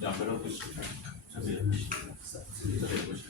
两个都不行，这边也不行，这边也不行。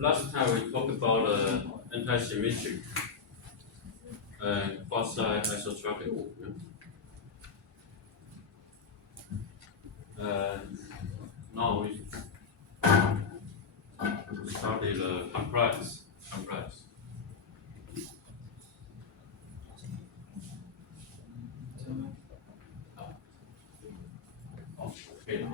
Last time we talked about anti-symmetric quasi-isotropic. Now we started complex. Okay.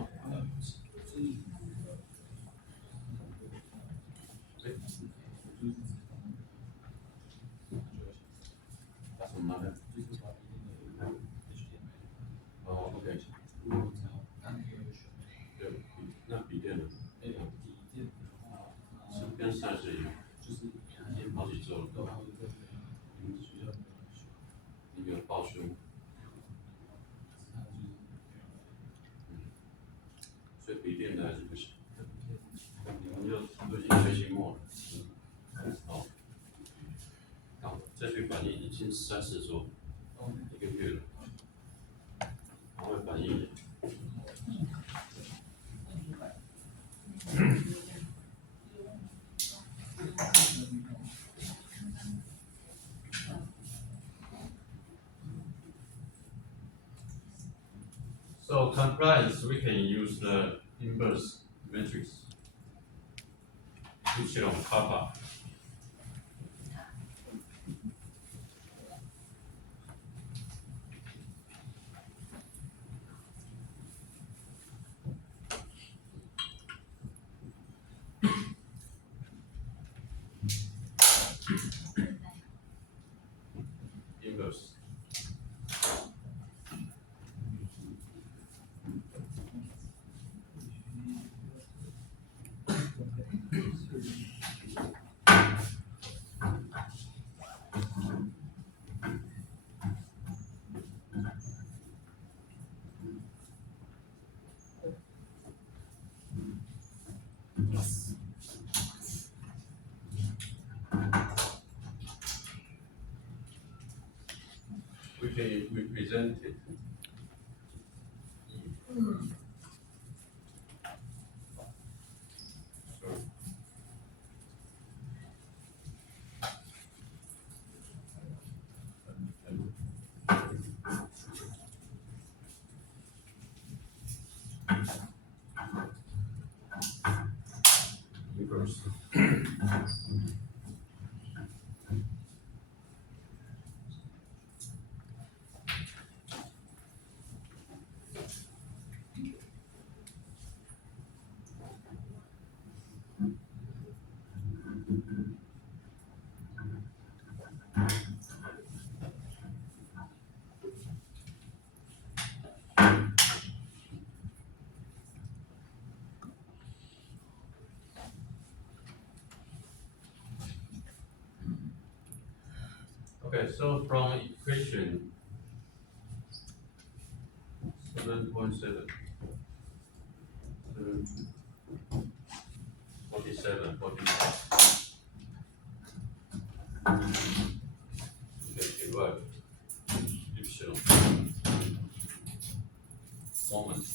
什么呢？哦 ，OK。对，那笔电呢？是跟上次一样，已经好几周了。一个报修。所以笔电的还是不行。我们都已经学期末了。好。好，这句反应已经3、4周，1个月了，还会反应。So compliance, we can use the inverse matrix. Epsilon kappa. Inverse. We can represent it. Inverse. Okay, so from equation 7.7, 47, 49, you can derive epsilon moment.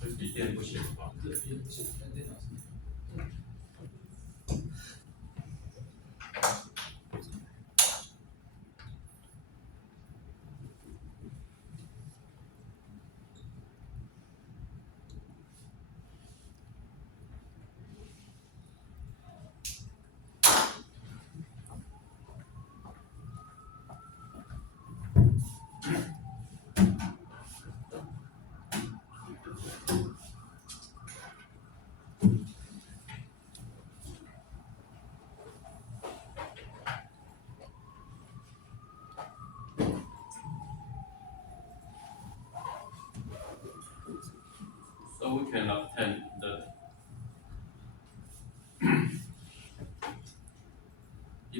So 笔电不行吧？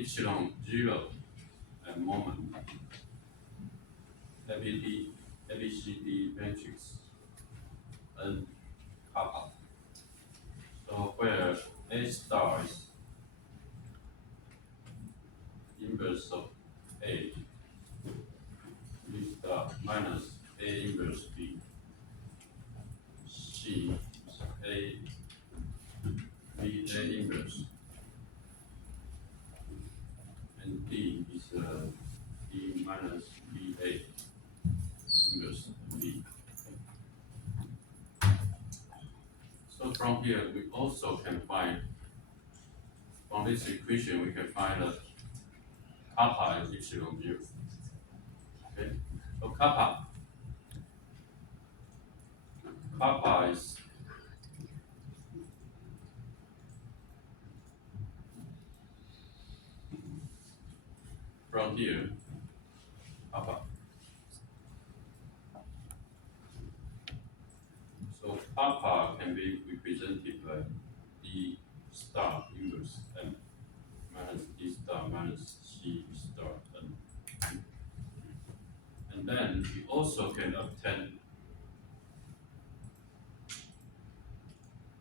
epsilon 0 and moment, ABCD matrix, and kappa. So where A star is inverse of A, B star minus A inverse B, C is A, B A inverse, and D is D minus B A inverse B. So from here, we also can find, from this equation, we can find that kappa is epsilon 0. Okay, so kappa is from here, kappa. So kappa can be represented by D star inverse M minus D star minus C star N. And then we also can obtain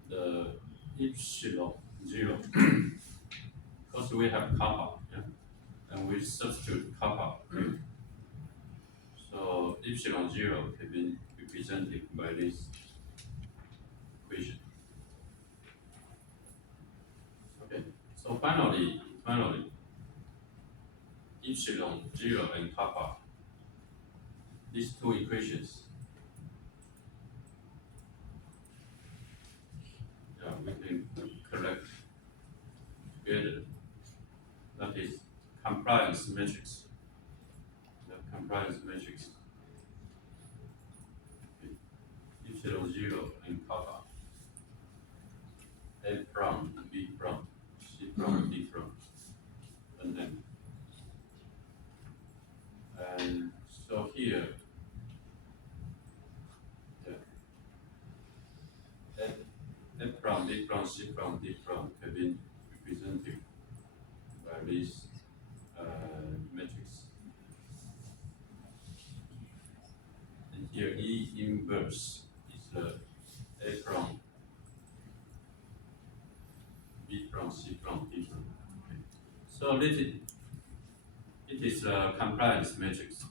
the epsilon 0 because we have kappa, yeah? And we substitute kappa. So epsilon 0 can be represented by this equation. Okay, so finally, epsilon 0 and kappa, these two equations, yeah, we can collect together. That is compliance matrix. The compliance matrix. Okay. Epsilon 0 and kappa. A prime, B prime, C prime, D prime, and then. And so here, A prime, B prime, C prime, D prime can be represented by this matrix. And here E inverse is A prime, B prime, C prime, D prime. Okay. So it is a compliance matrix.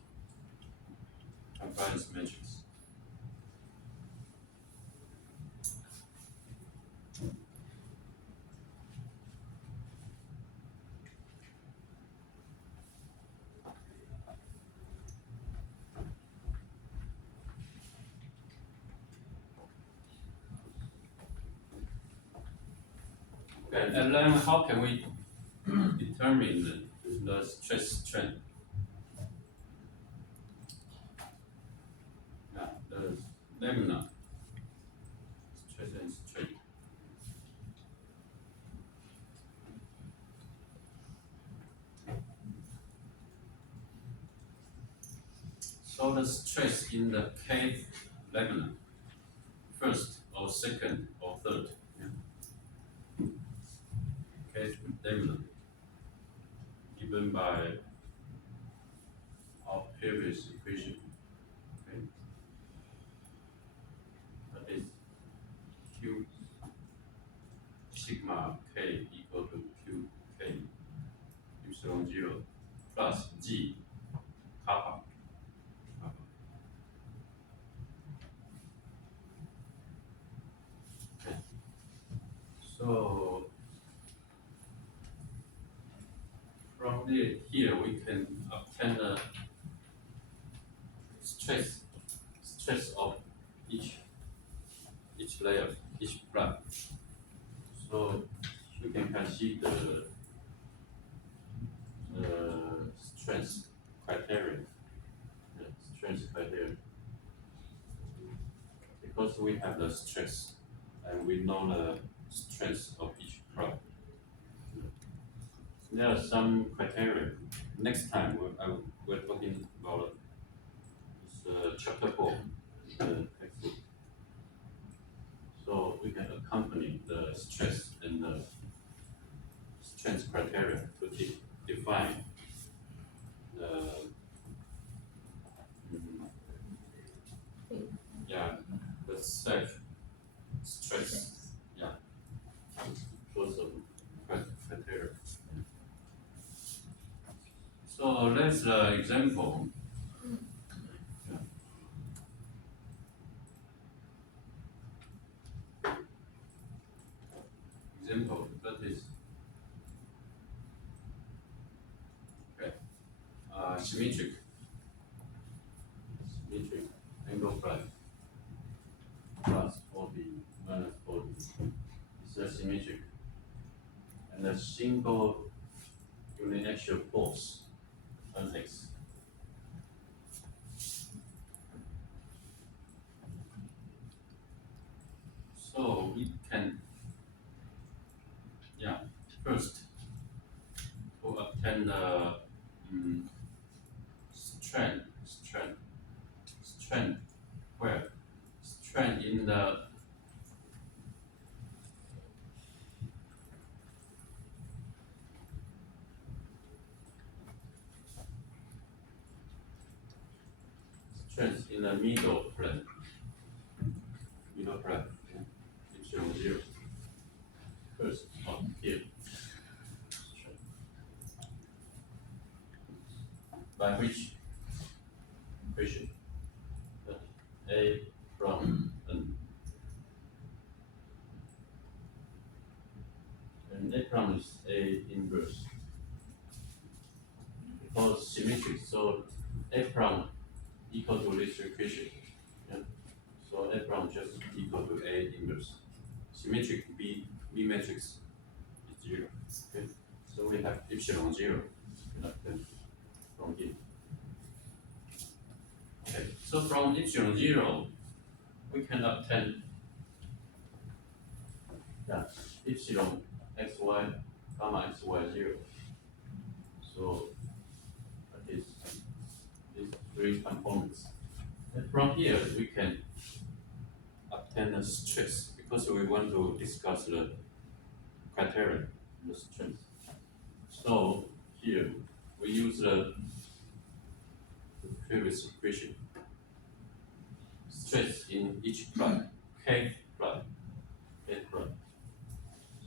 Compliance matrix. Okay, and then how can we determine the stress strain? Yeah, the laminar stress and strain. So the stress in the cave laminar, first or second or third, yeah. Cave laminar, given by our previous equation. Okay. That is Q sigma K equal to QK epsilon 0 plus G kappa. Okay. So from here we can obtain the stress of each layer, each block. So you can consider the stress criteria. The stress criteria. Because we have the stress and we know the stress of each block. There are some criteria. Next time we're talking about chapter 4, the textbook. So we can accompany the stress and the strength criteria to it. define the the self stress. Yeah, shows some criteria. So let's example. Yeah. Example that is okay. Symmetric angle plane plus 40 minus 40 is a symmetric and a single uniaxial force on X. So we can, first to obtain the strength where strength in the middle plane, epsilon 0. First, here. By which equation? A from N. And A prime is A inverse. Because symmetric, so A prime equal to this equation. Yeah? So A prime just equal to A inverse. Symmetric B matrix is 0. Okay? So we have epsilon 0 from here. Okay, so from epsilon 0, we can obtain epsilon xy comma xy 0. So that is these three components. And from here, we can obtain the stress because we want to discuss the criteria, the stress. So here we use the previous equation. Stress in each plane, K plane.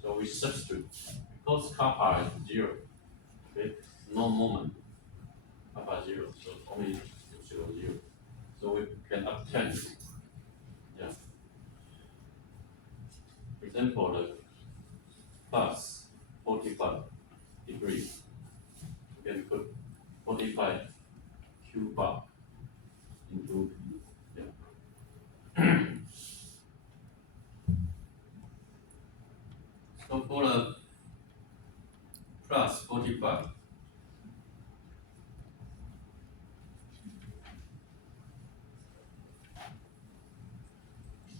So we substitute because kappa is 0. Okay, no moment. Kappa 0, so only epsilon 0. So we can obtain, for example, the plus 45 degrees. We can put 45 Q bar into So for the plus 45,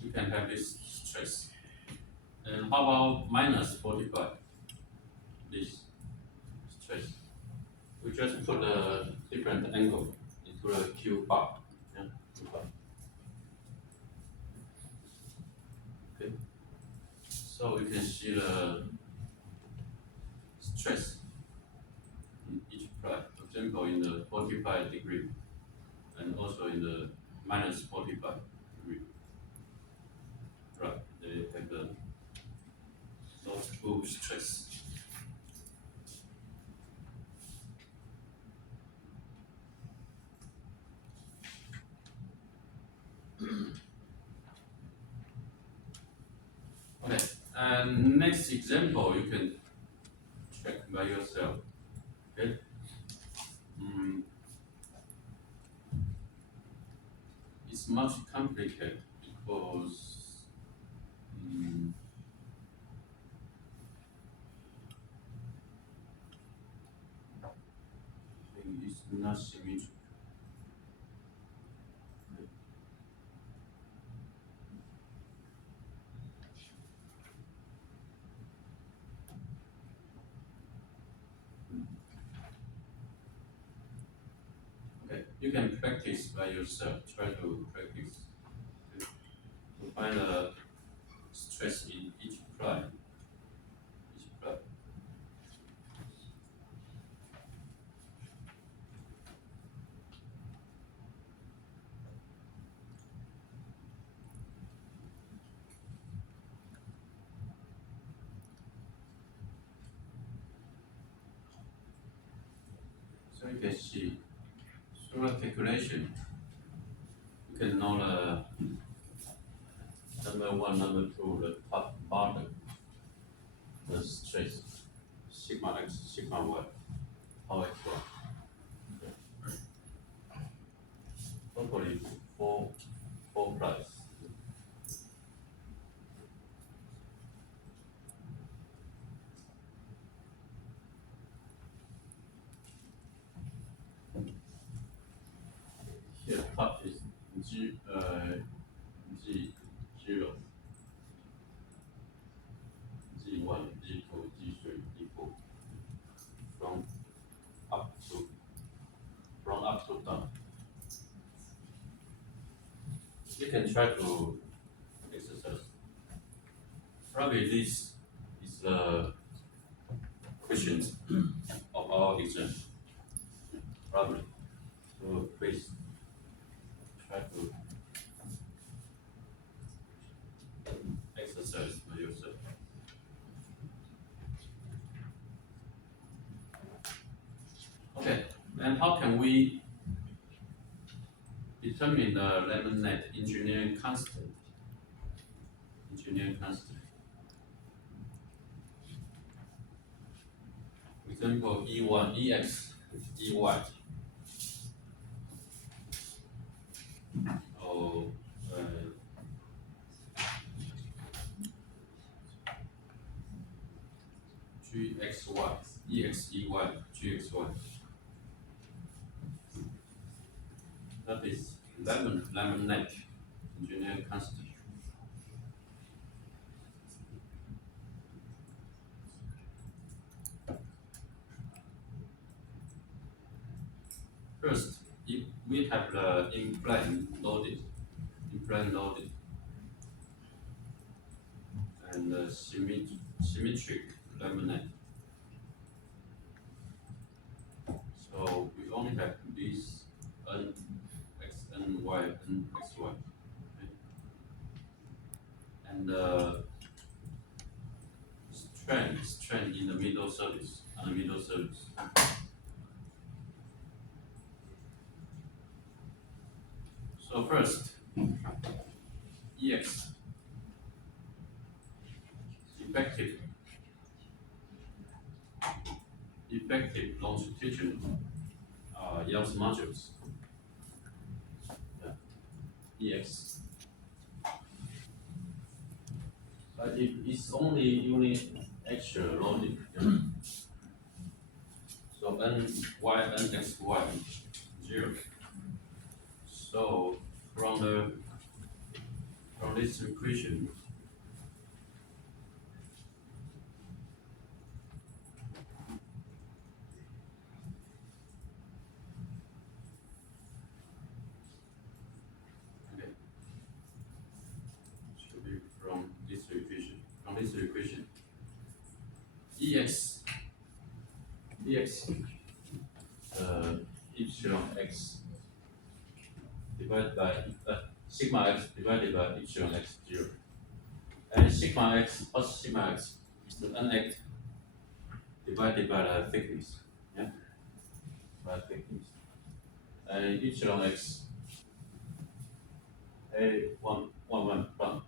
you can have this stress. And how about minus 45? This stress. We just put a different angle into the Q bar. Q bar. Okay. So we can see the stress in each plane. For example, in the 45 degree and also in the minus 45 degree. Right, they have those two stress. Okay, and next example you can check by yourself. Okay. It's much complicated because it's not symmetric. Okay, you can practice by yourself. Try to practice to find a stress in each plane. So you can see through the calculation, you can know the number one, number two, the top bottom, the stress, sigma x, sigma y, how it works. Totally four price. Here top is G G0, G1, G2, G3, G4, from up to down. You can try to exercise. Probably this is the questions of our exam. Probably. So please try to exercise by yourself. Okay, and how can we determine the lemonade engineering constant? Engineering constant. Example E1, EX, EY. Or GXY, EXEY, GXY. That is lemonade engineering constant. First, if we have the in-plane loaded, and symmetric lemonade. So we only have these n, x, n, y, n, x, y. Okay? And strain in the middle surface, on the middle surface. So first, EX, effective longitudinal Young's modules. EX. But if it's only unit actual loading, so n y n x y 0. So from this equation, okay, should be from this equation. EX epsilon x divided by sigma x divided by epsilon x 0. And sigma x plus sigma x is the nx divided by the thickness. Yeah? By thickness. And epsilon x a1 from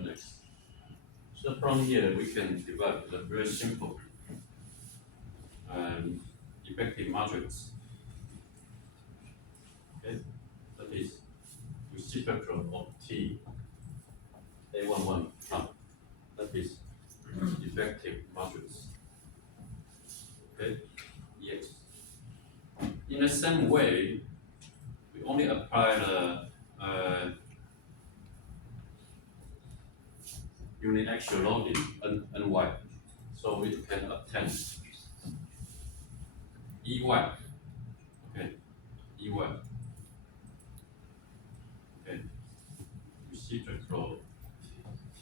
nx. So from here we can develop the very simple effective matrix. Okay, that is reciprocal of T A11 from. That is effective matrix. Okay, yes. In the same way, we only apply the unit actual loading and y, so we can obtain EY. Okay, EY. Okay, reciprocal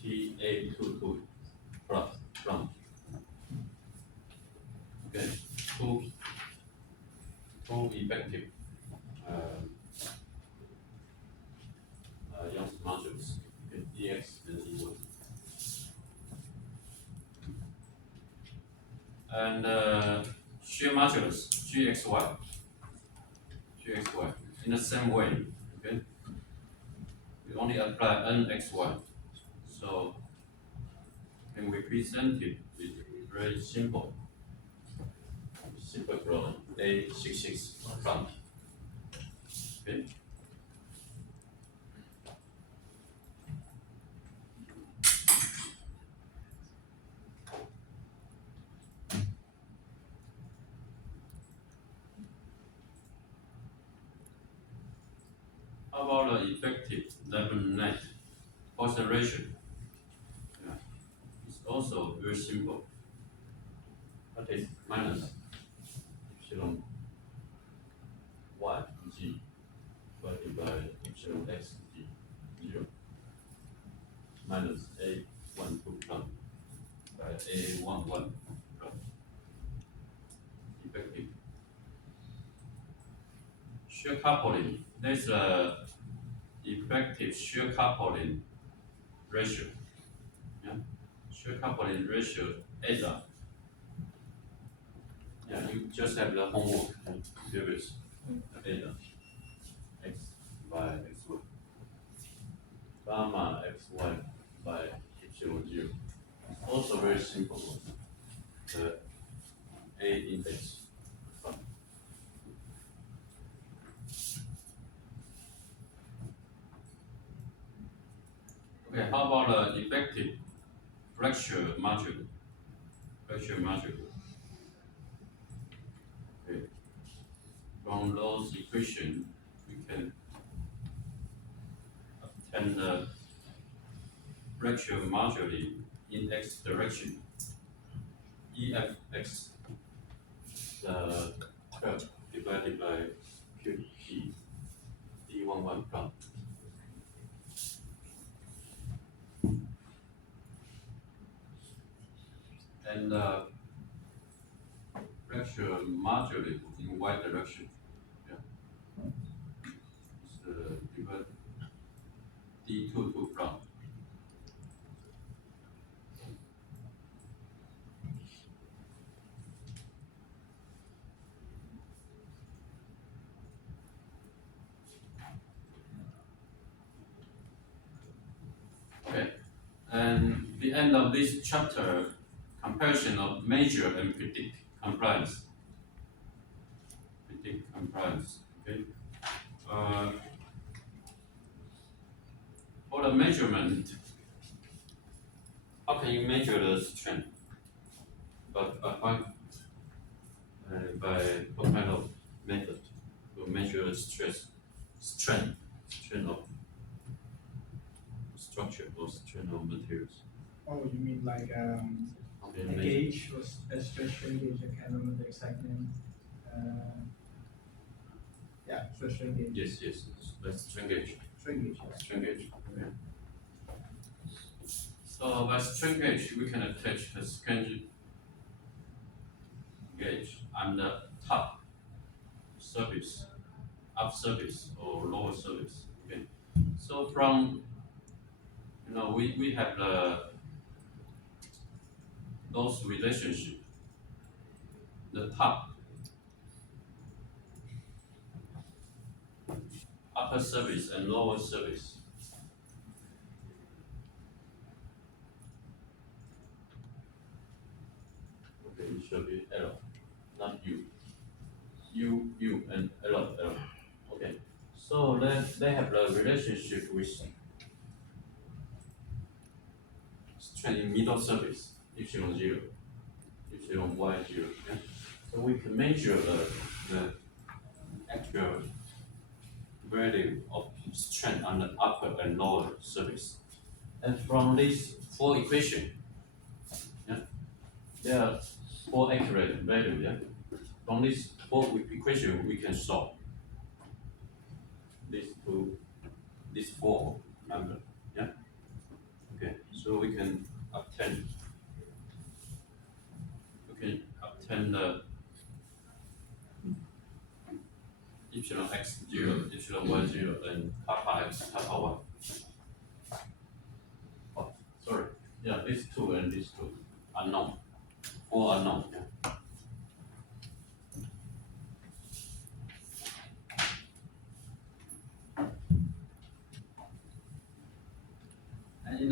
TA22 from. Okay, two effective Young's modules. Okay, EX and EY. And shear modulus GXY. qxy. In the same way, okay, we only apply nxy. So when we present it, it's very simple. Simple problem A66 front. Okay. How about the effective level net Poisson ratio? Yeah. It's also very simple. That is minus epsilon y g divided by epsilon x g 0 minus a12 plus by a11 plus effective shear coupling. There's a effective shear coupling ratio. Yeah, shear coupling ratio eta. Yeah, you just have the homework. Here is eta x by xy gamma xy by epsilon 0. Also very simple. The A index. Okay, how about the effective fracture module? Fracture module. Okay. From those equations, we can obtain the fracture module in x direction. EFX, the curve divided by QT D11 plot. And the fracture module in y direction. Yeah. It's divided D22 plot. Okay, and the end of this chapter, comparison of measure and predict compliance. Predict compliance. Okay. For the measurement, how can you measure the strength? But by what kind of method to measure the strength of structure or strength of materials? Oh, you mean like Okay, a gauge was a stress strain gauge? I can't remember the exact name. Yeah, stress strain gauge. Yes. That's strain gauge. Strain gauge. Yeah. Strain gauge. Okay. So by strain gauge, we can attach a strain gauge on the top surface, up surface or lower surface. Okay. So from we have those relationship. The top upper surface and lower surface. Okay, it should be L, not U. U and L. Okay. So they have the relationship with strength in middle surface, epsilon 0, epsilon y 0. Yeah? So we can measure the actual value of strength on the upper and lower surface. And from these four equations, yeah, there are four accurate values. Yeah? From these four equations, we can solve these four numbers. Yeah. Okay. So we can obtain the epsilon x 0, epsilon y 0, and kappa x, kappa y. Oh, sorry. Yeah, these two and these two unknown. Four unknown. Yeah.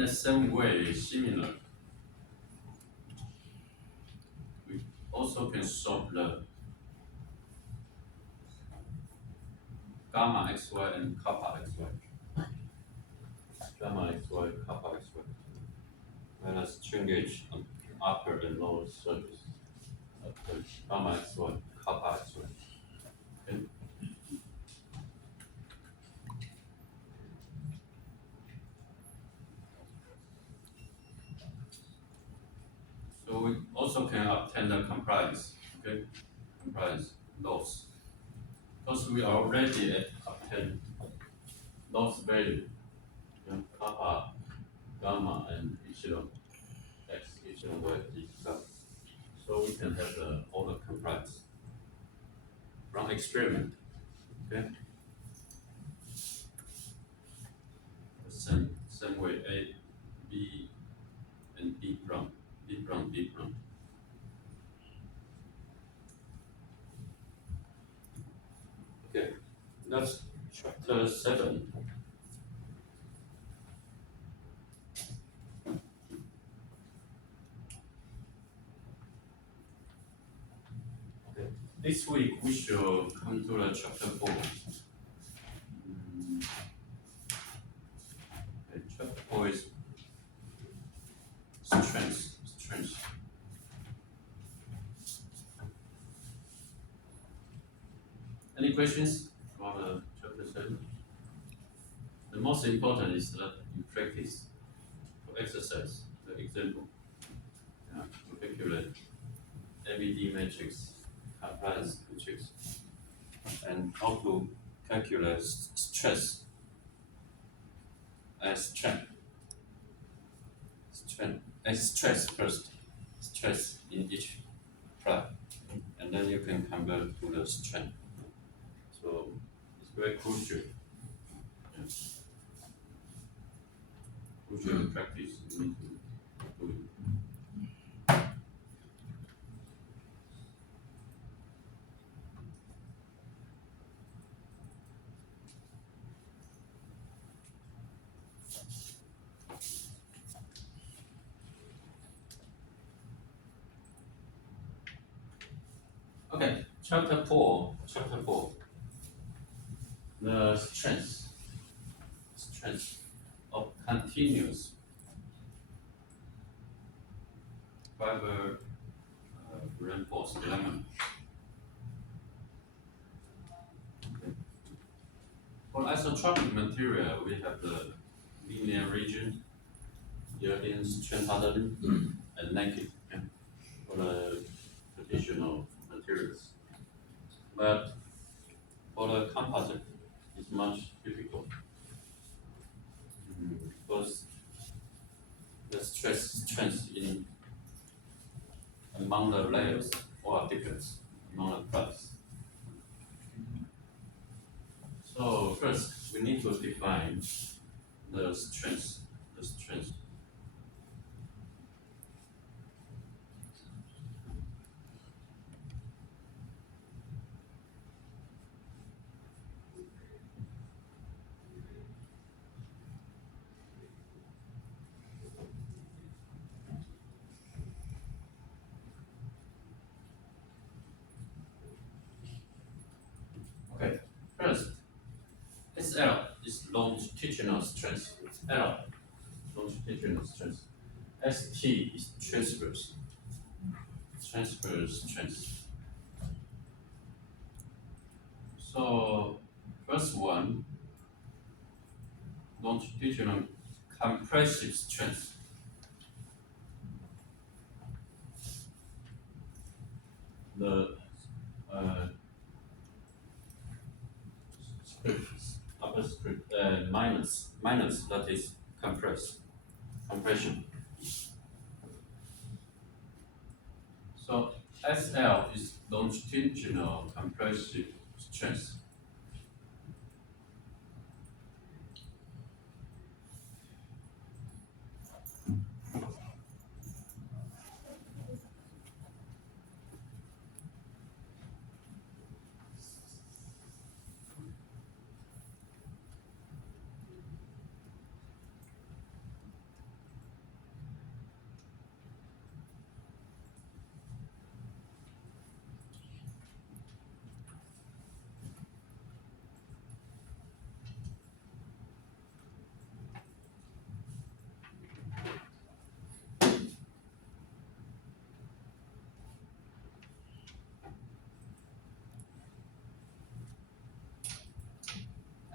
the same way, similar, we also can solve the gamma xy and kappa xy. Gamma xy, kappa xy. Let us strain gauge on upper and lower surface of the gamma xy, kappa xy. Okay. So we also can obtain the compliance, okay? Compliance loss. Because we already obtained loss value, kappa, gamma, and epsilon x, epsilon y, epsilon. So we can have the order compliance from experiment, okay? The same way, A, B, and B prime, B prime, B prime. Okay, that's chapter 7. Okay. This week we should come to the chapter 4. Okay, chapter 4 is strength. Any questions about chapter 7? The most important is that you practice for exercise, the example, to calculate ABD matrix, compliance matrix, and how to calculate stress as stress first, stress in each plot, and then you can convert to the strength. So it's very crucial. Yeah. Crucial practice you need to do it. Okay, chapter 4. The strength of continuous fiber reinforced element. Okay. For isotropic material, we have the linear region, yielding strength hardening, and naked, for the traditional materials. But for the composite, it's much difficult because the strength in among the layers or difference among the parts. So first, we need to define the strength. Okay, first, SL is longitudinal strength. L, longitudinal strength. ST is transverse strength. So first one, longitudinal compressive strength. The upper script minus that is compression. So SL is longitudinal compressive strength.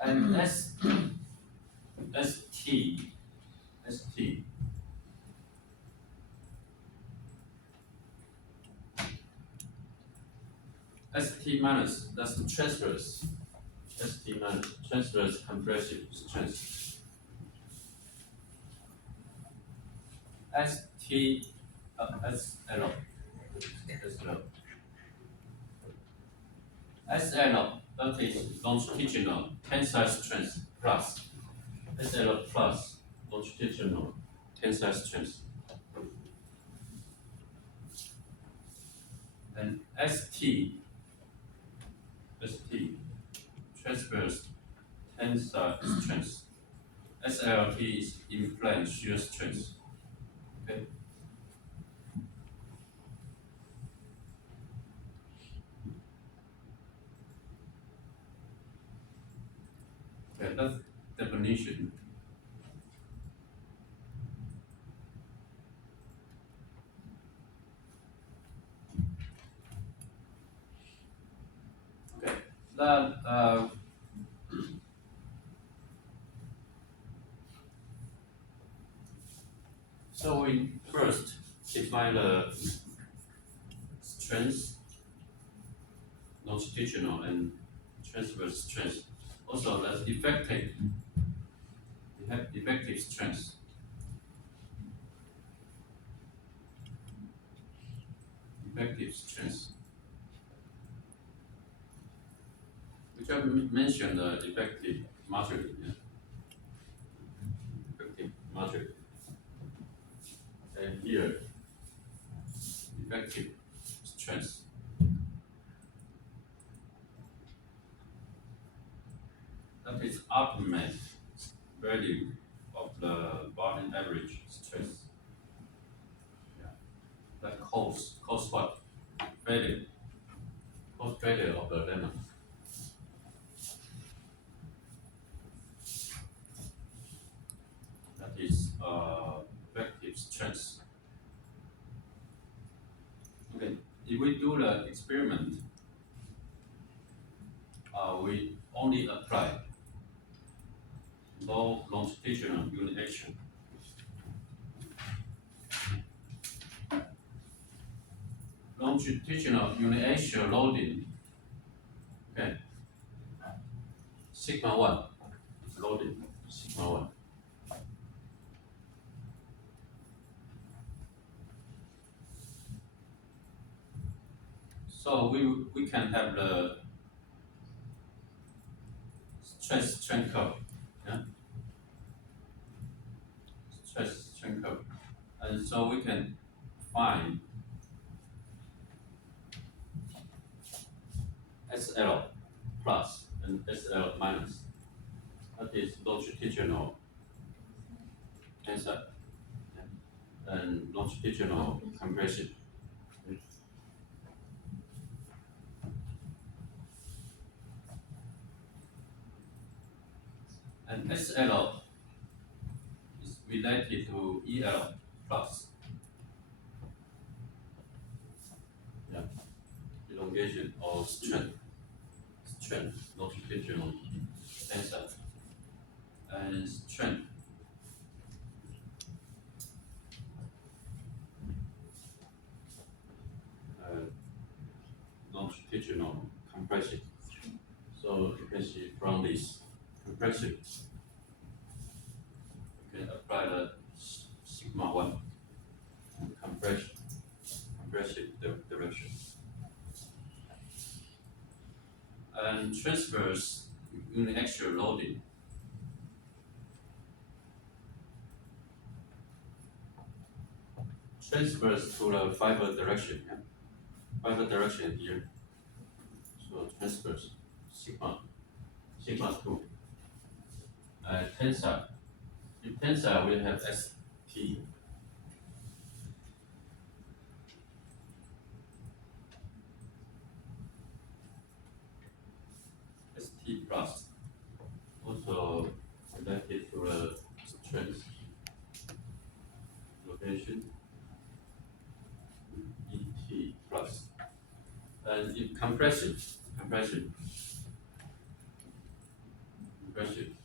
And ST minus, that's the transverse. ST minus, transverse compressive strength. SL, that is longitudinal tensile strength plus. SL plus longitudinal tensile strength. And ST, transverse tensile strength. SLT is in-plane shear strength. Okay. Okay, that's definition. Okay, that so we first define the strength, longitudinal and transverse strength. Also, that's effective strength. Effective strength. We just mentioned the effective material. Yeah? Effective material. And here, effective strength. That is ultimate value of the volume average stress. Yeah. That cause what? Failure. Cause failure of the lemma. That is effective strength. Okay, if we do the experiment, we only apply low longitudinal unit action. Longitudinal unit action loading. Okay. Sigma 1 is loaded. Sigma 1. So we can have the stress strain curve. Yeah? Stress strain curve. And so we can find SL plus and SL minus. That is longitudinal tensile and longitudinal compression. And SL is related to EL plus. Yeah. Elongation or strength, longitudinal tensile, and strength. Longitudinal compression. So you can see from this compression, you can apply the sigma 1 and compression direction. And transverse uniaxial loading. Transverse to the fiber direction. Yeah? Fiber direction here. So transverse sigma 2. Tensile. In tensile we have ST. ST plus. Also related to the strength location. ET plus. And in compression. compression.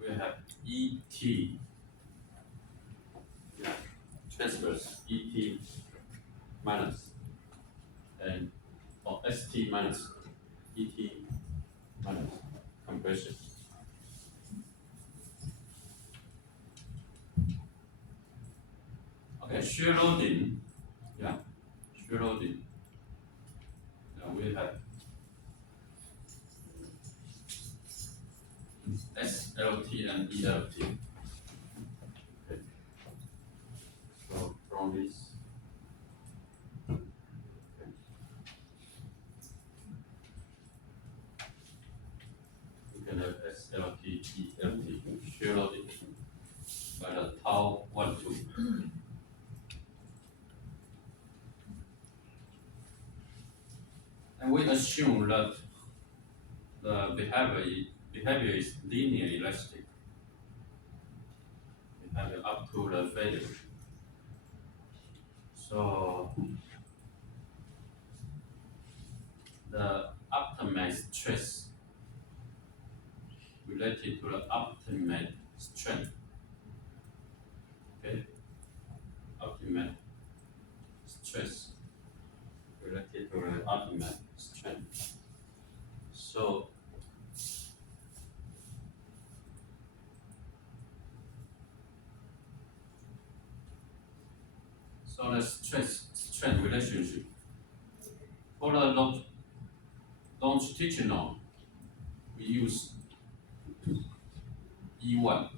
We have ET, yeah, transverse ET minus, and ST minus, ET minus compression. Okay, shear loading, yeah, shear loading. Now we have SLT and ELT. Okay. So from this, okay, we can have SLT, ELT, shear loading by the tau 1, 2. And we assume that the behavior is linear elastic. Behavior up to the failure. So the ultimate stress related to the ultimate strength. Okay, ultimate stress related to the ultimate strength. So the stress-strength relationship for the longitudinal, we use E1.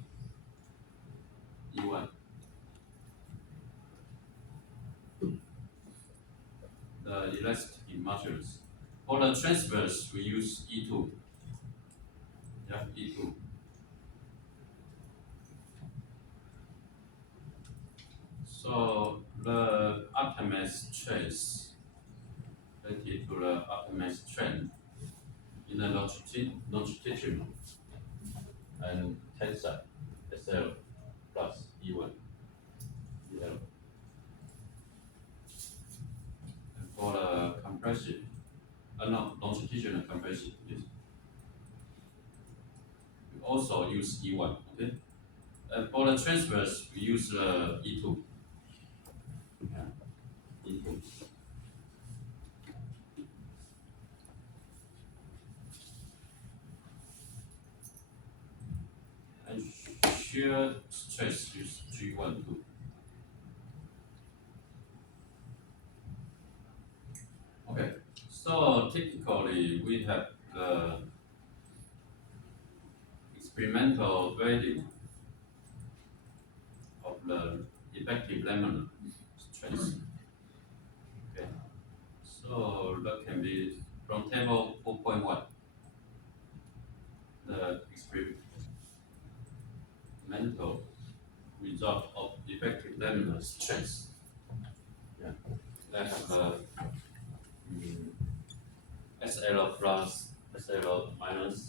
The elasticity modulus. For the transverse, we use E2. Yeah, E2. So the ultimate stress related to the ultimate strength in the longitudinal and tensile SL plus E1, EL. And for the compression, longitudinal compression, yes. We also use E1, okay? And for the transverse, we use E2. Yeah, E2. And shear stress is G12. Okay, so typically we have the experimental value of the effective laminar stress. Okay, so that can be from table 4.1. The experimental result of effective laminar stress. Yeah, they have SL plus, SL minus,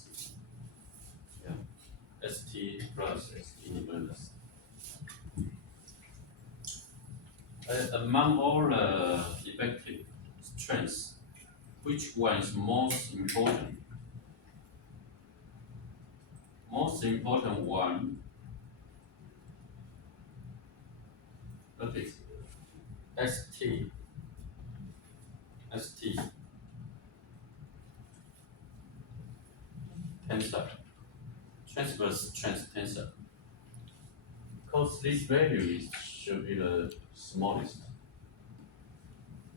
yeah, ST plus, ST minus. Among all the effective strengths, which one is most important? Most important one, that is ST tensor, transverse strength tensor. Because this value should be the smallest.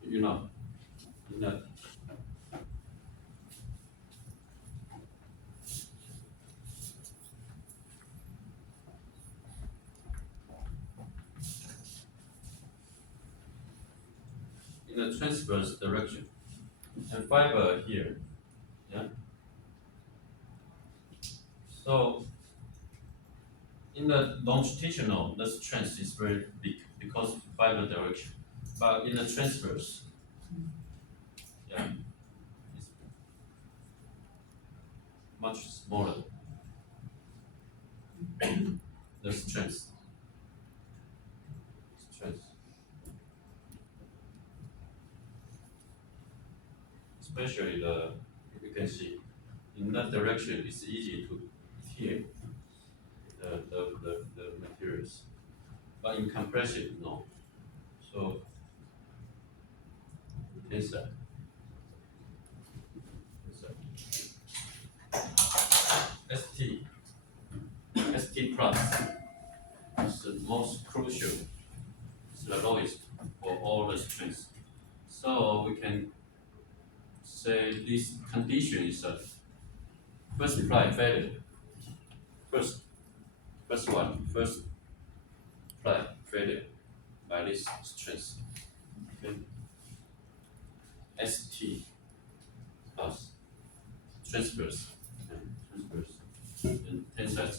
You know, in the transverse direction, and fiber here, yeah. So in the longitudinal, the strength is very big because of fiber direction, but in the transverse, yeah, it's much smaller. The strength, especially you can see in that direction, it's easy to tear the materials. But in compression, no. So tensile. ST plus is the most crucial, it's the lowest for all the strengths. So we can say this condition is a first ply failure. First ply failure by this strength. Okay. ST plus transverse and tensile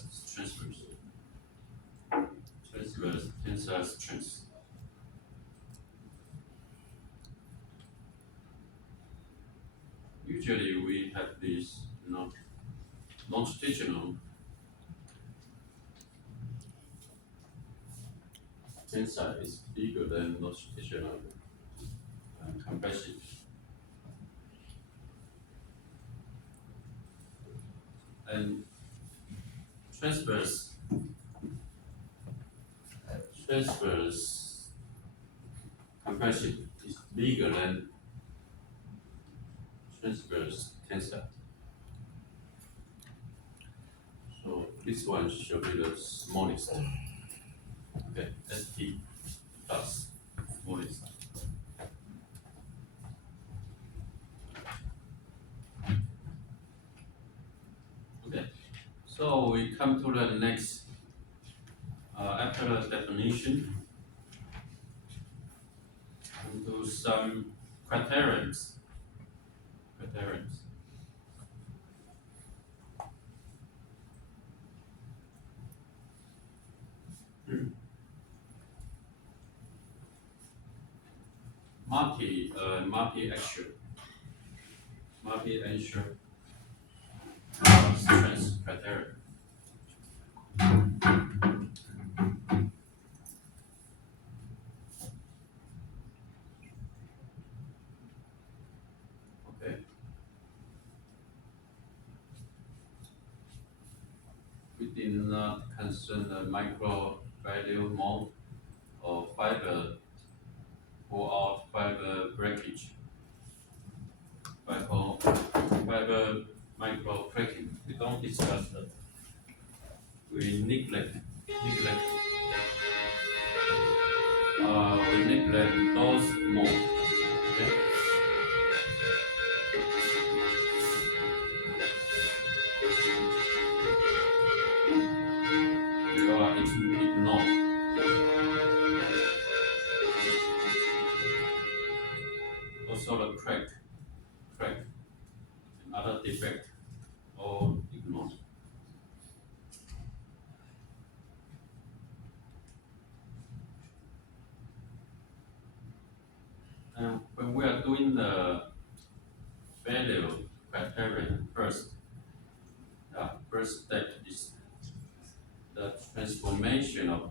transverse tensile strength. Usually we have this longitudinal tensile is bigger than longitudinal compression. And transverse compression is bigger than transverse tensile. So this one should be the smallest. Okay, ST plus smallest. Okay, so we come to the next. After the definition, into some criterions. Multi-axial strength criteria. Okay. We did not concern the micro value mode or fiber or fiber breakage. Fiber micro cracking. We don't discuss that. We neglect those more. Okay? We are ignored. Also the crack, and other defect, all ignored. When we are doing the value criterion first step is the transformation of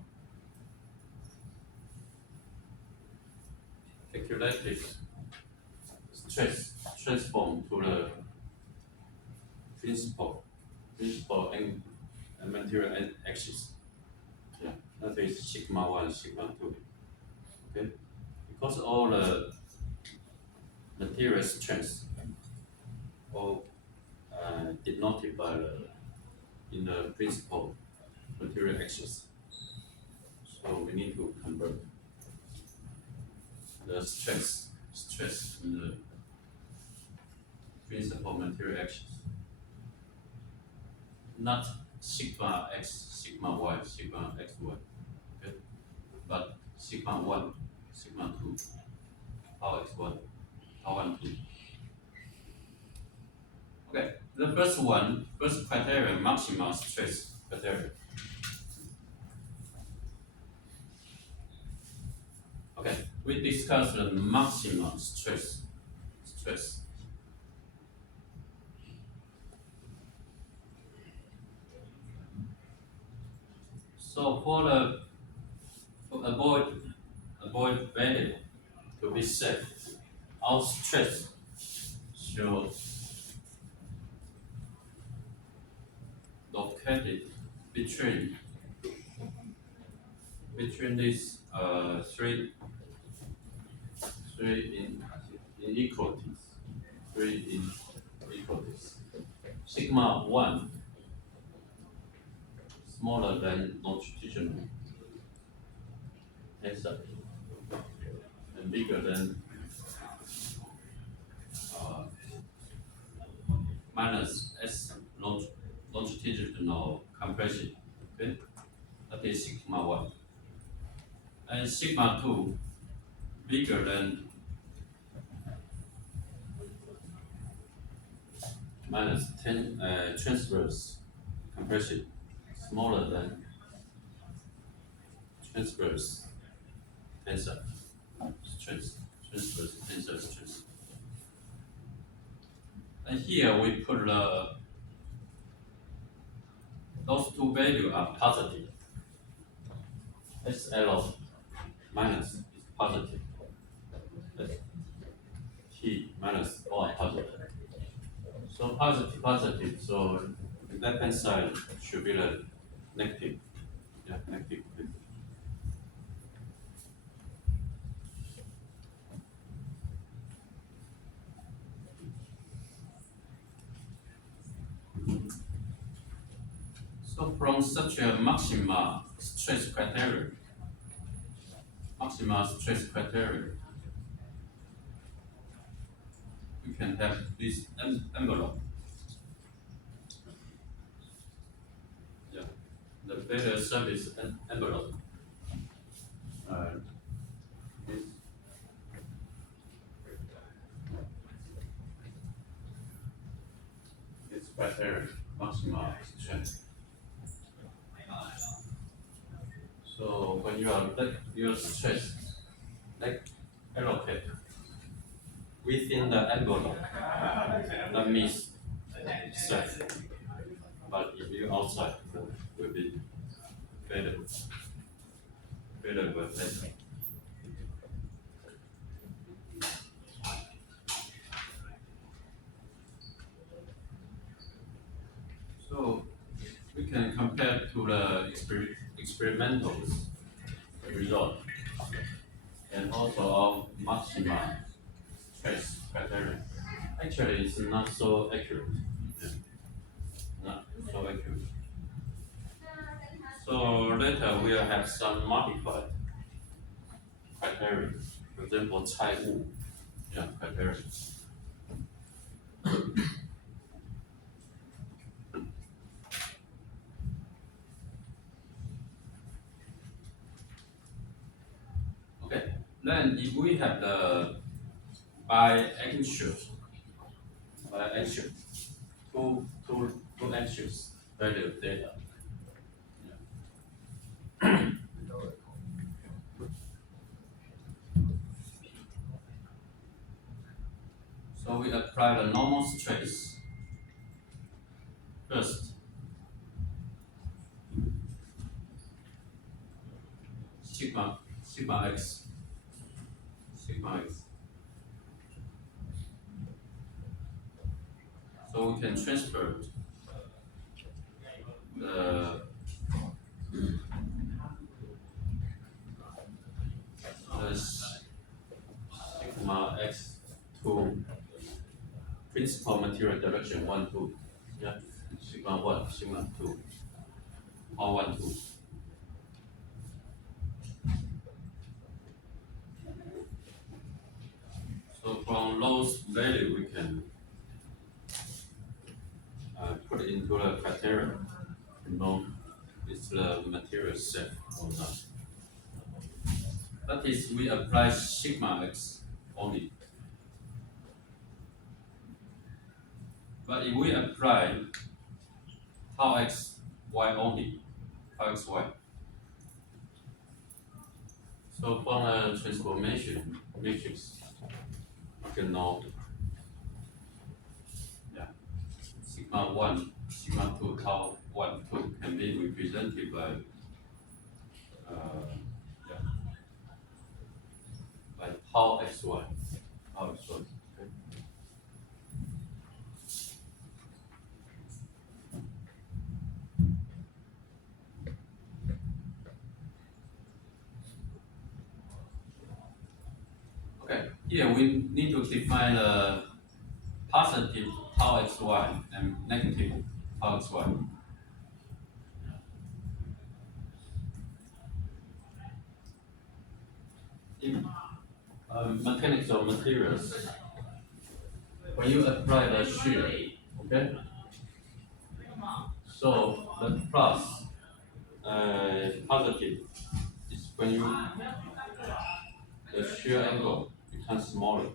calculated stress transform to the principal and material axis. Yeah, that is sigma 1, sigma 2. Okay, because all the material strengths all denoted by in the principal material axis. So we need to convert the stress in the principal material axis. Not sigma x, sigma y, sigma xy, okay? But sigma 1, sigma 2, power x1, power 2. Okay, the first criterion, maximal stress criterion. Okay, we discussed the maximal stress. So to avoid value to be safe, our stress should located between these three inequalities. Three inequalities. Sigma 1 smaller than longitudinal tensor and bigger than minus S longitudinal compression. Okay, that is sigma 1. And sigma 2 bigger than minus 10 transverse compression, smaller than transverse tensor transverse tensor stress. And here we put those two values are positive. SL minus is positive. T minus all are positive. So positive. So the left hand side should be the negative. Yeah, negative. So from such a maxima stress criteria, we can have this envelope. Yeah, the better surface envelope. This criteria, maxima stress. So when you are your stress allocate within the envelope, that means safe. But if you outside, will be better. So we can compare to the experimental result and also our maxima stress criteria. Actually, it's not so accurate. Yeah. Not so accurate. So later we'll have some modified criteria. For example, 债务 criteria. Okay, then if we have the biaxial, two axis value data. So we apply the normal stress first. Sigma x. So we can transfer the sigma x to principal material direction 1, 2. Yeah, sigma 1, sigma 2, all 1, 2. So from those values we can put it into the criteria to know is the material safe or not. That is, we apply sigma x only. But if we apply tau x y only, tau x y. So from a transformation matrix, you can know sigma 1, sigma 2, tau 1, 2 can be represented by tau xy. Okay. here we need to define the positive tau xy and negative tau xy. In mechanics of materials, when you apply the shear, okay? So the plus positive is when you the shear angle becomes smaller.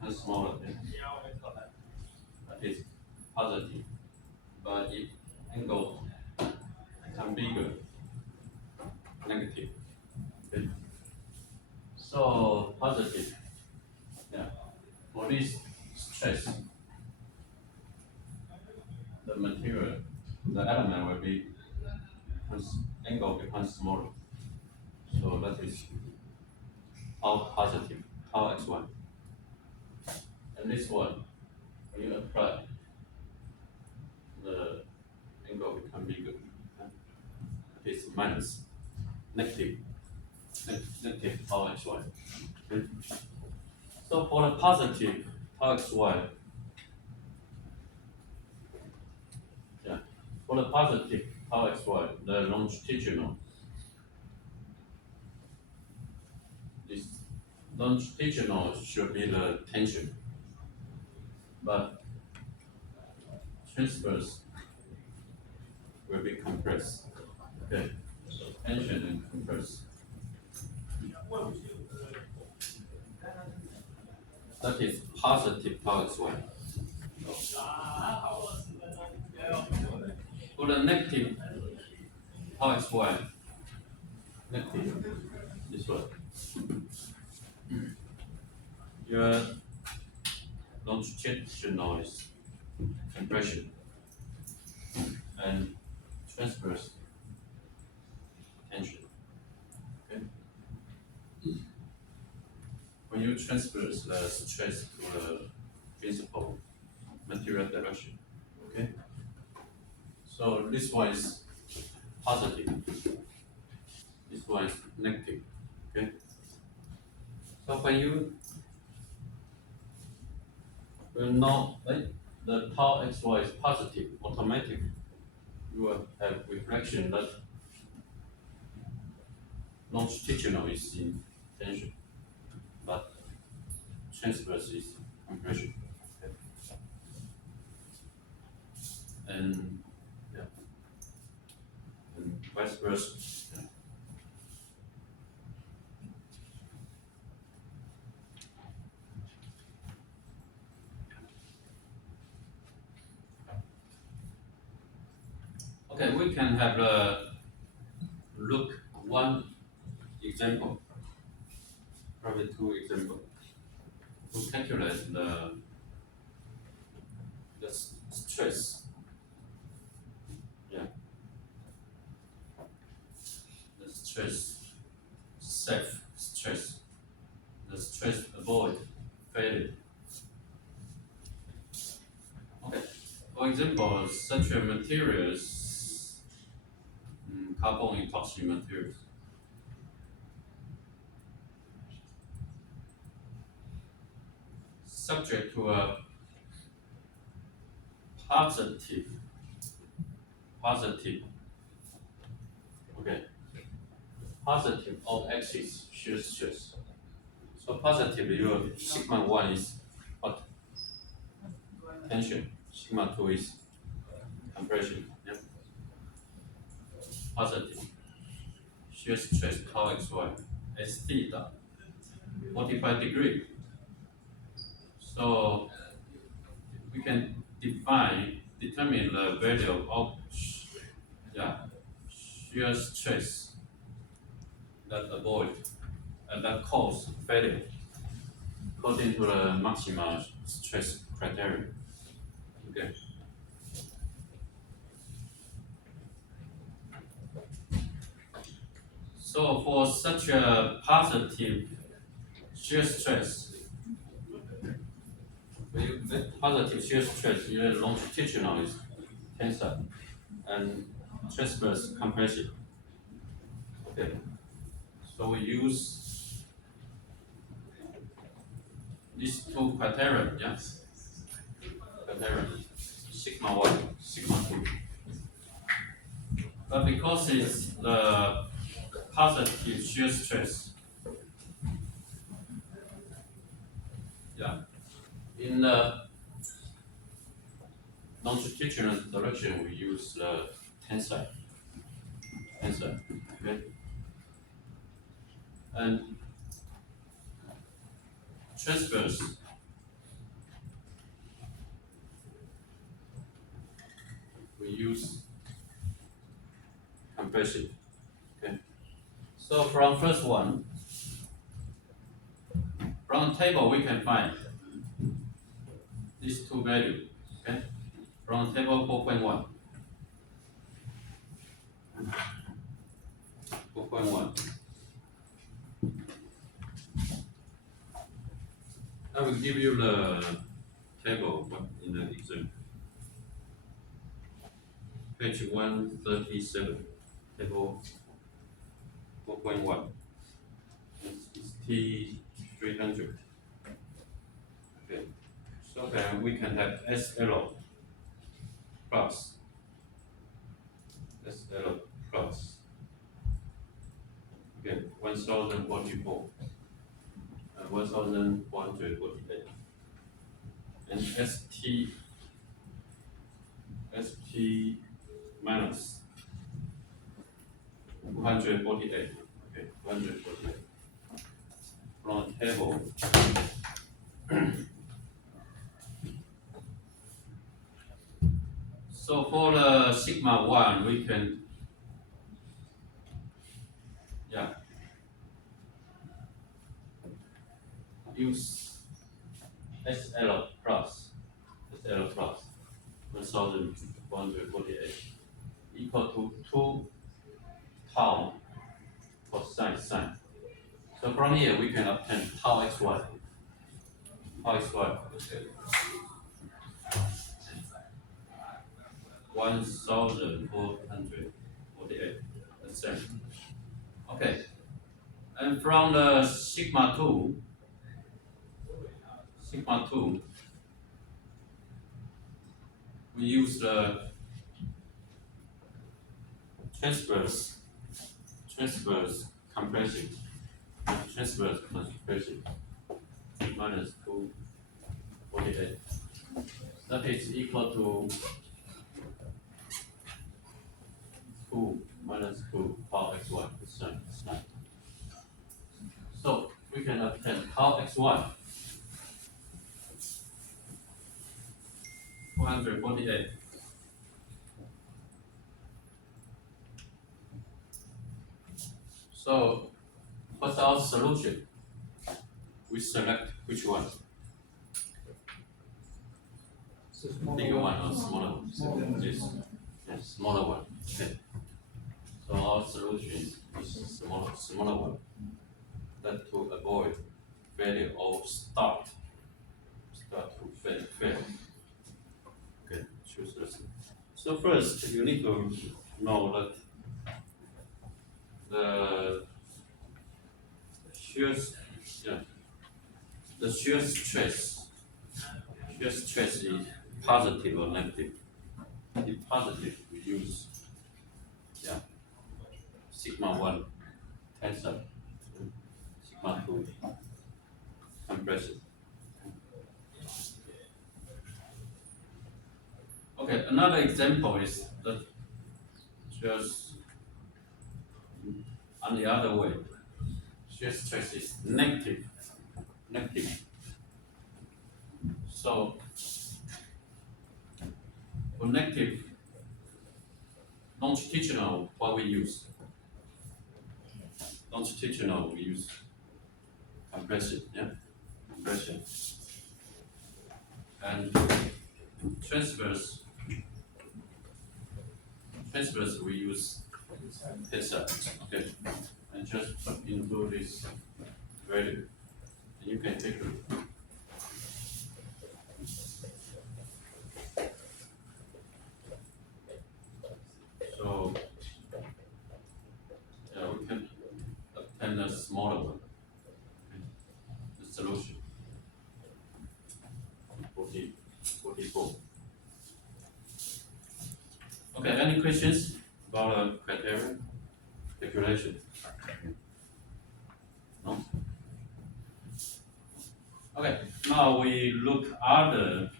Becomes smaller. That is positive. But if angle become bigger, negative. Okay. So positive. Yeah. For this stress, the material, the element will be angle becomes smaller. So that is tau positive, tau xy. And this one, when you apply, the angle become bigger. That is minus, negative tau xy. Okay. So for the positive tau xy, yeah, for the positive tau xy, the longitudinal, this longitudinal should be the tension, but transverse will be compressed. Okay, so tension and compress. That is positive tau xy. For the negative tau xy, negative, this one. Your longitudinal is compression and transverse tension. Okay. When you transverse the stress to the principal material direction, okay. So this one is positive. This one is negative. Okay. So when you will know like the tau xy is positive, automatic, you will have reflection that longitudinal is in tension, but transverse is compression. Okay. And yeah, and vice versa. Yeah. Okay, we can have a look one example, probably two examples, to calculate the stress. Yeah. The stress, safe stress. The stress avoid failure. Okay. For example, such a materials, carbon epoxy materials. Subject to a positive, okay, positive x-axis shear stress. So positive, your sigma 1 is what? Tension. Sigma 2 is compression. Yeah. Positive. Shear stress tau xy is theta, 45 degree. So we can determine the value of shear stress that avoid and that cause failure according to the maximal stress criteria. Okay. So for such a positive shear stress, with positive shear stress, your longitudinal is tensile and transverse compression. Okay. So we use these two criteria, yes, criteria, sigma 1, sigma 2. But because it's the positive shear stress, yeah, in the longitudinal direction we use the tensor, okay, and transverse we use compression, okay. So from first one, from the table we can find these two values, okay, from table 4.1. 4.1. I will give you the table in the exam. Page 137, table 4.1. It's T300. Okay. So then we can have SL plus. SL plus. Okay, 1044. 1148. And ST minus 248. Okay, 248. From the table. So for the sigma 1, we can, use SL plus 1148 equal to 2 tau cosine sine. So from here we can obtain tau xy. Tau xy. Okay. 1448. The same. Okay. And from the sigma 2, we use the transverse compression. Minus 248. That is equal to 2 minus 2 tau xy. So we can obtain tau xy 448. So what's our solution? We select which one? Bigger one or smaller one? This. Yes, smaller one. Okay. So our solution is smaller one. That to avoid failure or start to fail. Okay, choose this. So first you need to know that the shear stress is positive or negative. If positive, we use sigma 1 tensor, sigma 2 compression. Okay, another example is that just on the other way, shear stress is negative. So for negative longitudinal, what we use? Longitudinal, we use compression, compression. And transverse, we use tensor, okay? And just put into this value, and you can take it. So, we can obtain a smaller one, okay? The solution. any questions about criteria calculation? No? Okay, now we look at the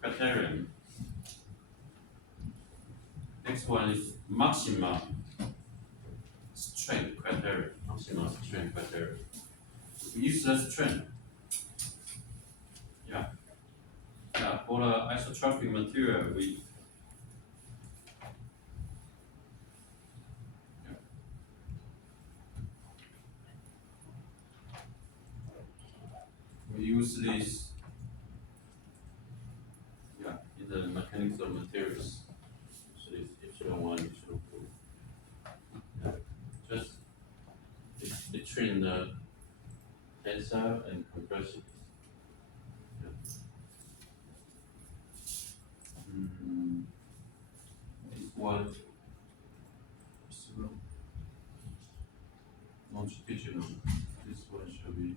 criterion. Next one is maximum strength criteria. Maximum strength criteria. We use the strength. Yeah. Yeah, for the isotropic material, we use this in the mechanics of materials. So it's epsilon 1, epsilon 2. Yeah. Just between the tensile and compression. Yeah. This one is longitudinal. This one should be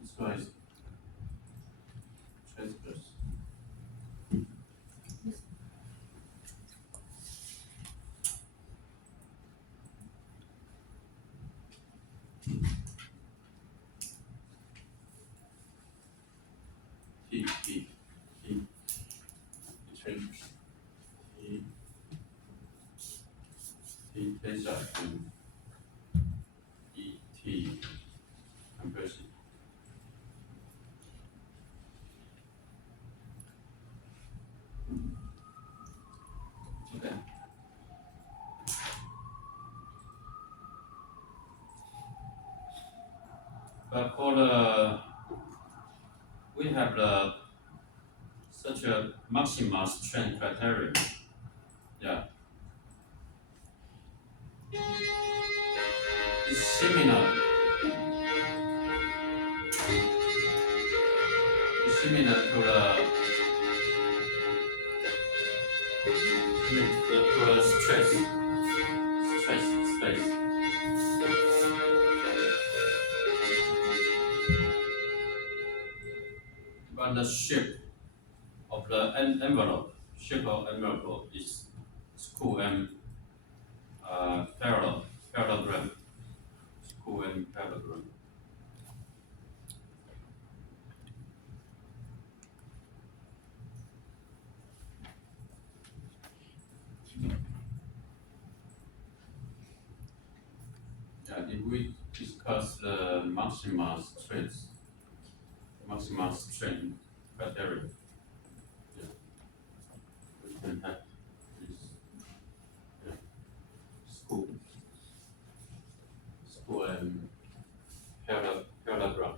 this one is transverse. T between T tensile and T compression. Okay. But for the we have the such a maximal strength criterion. Yeah. It's similar. It's similar to the stress space. But the shape of the envelope is skew and parallelogram. Skew and parallelogram. Yeah, if we discuss the maximal strength criteria, yeah, we can have this skew and parallelogram.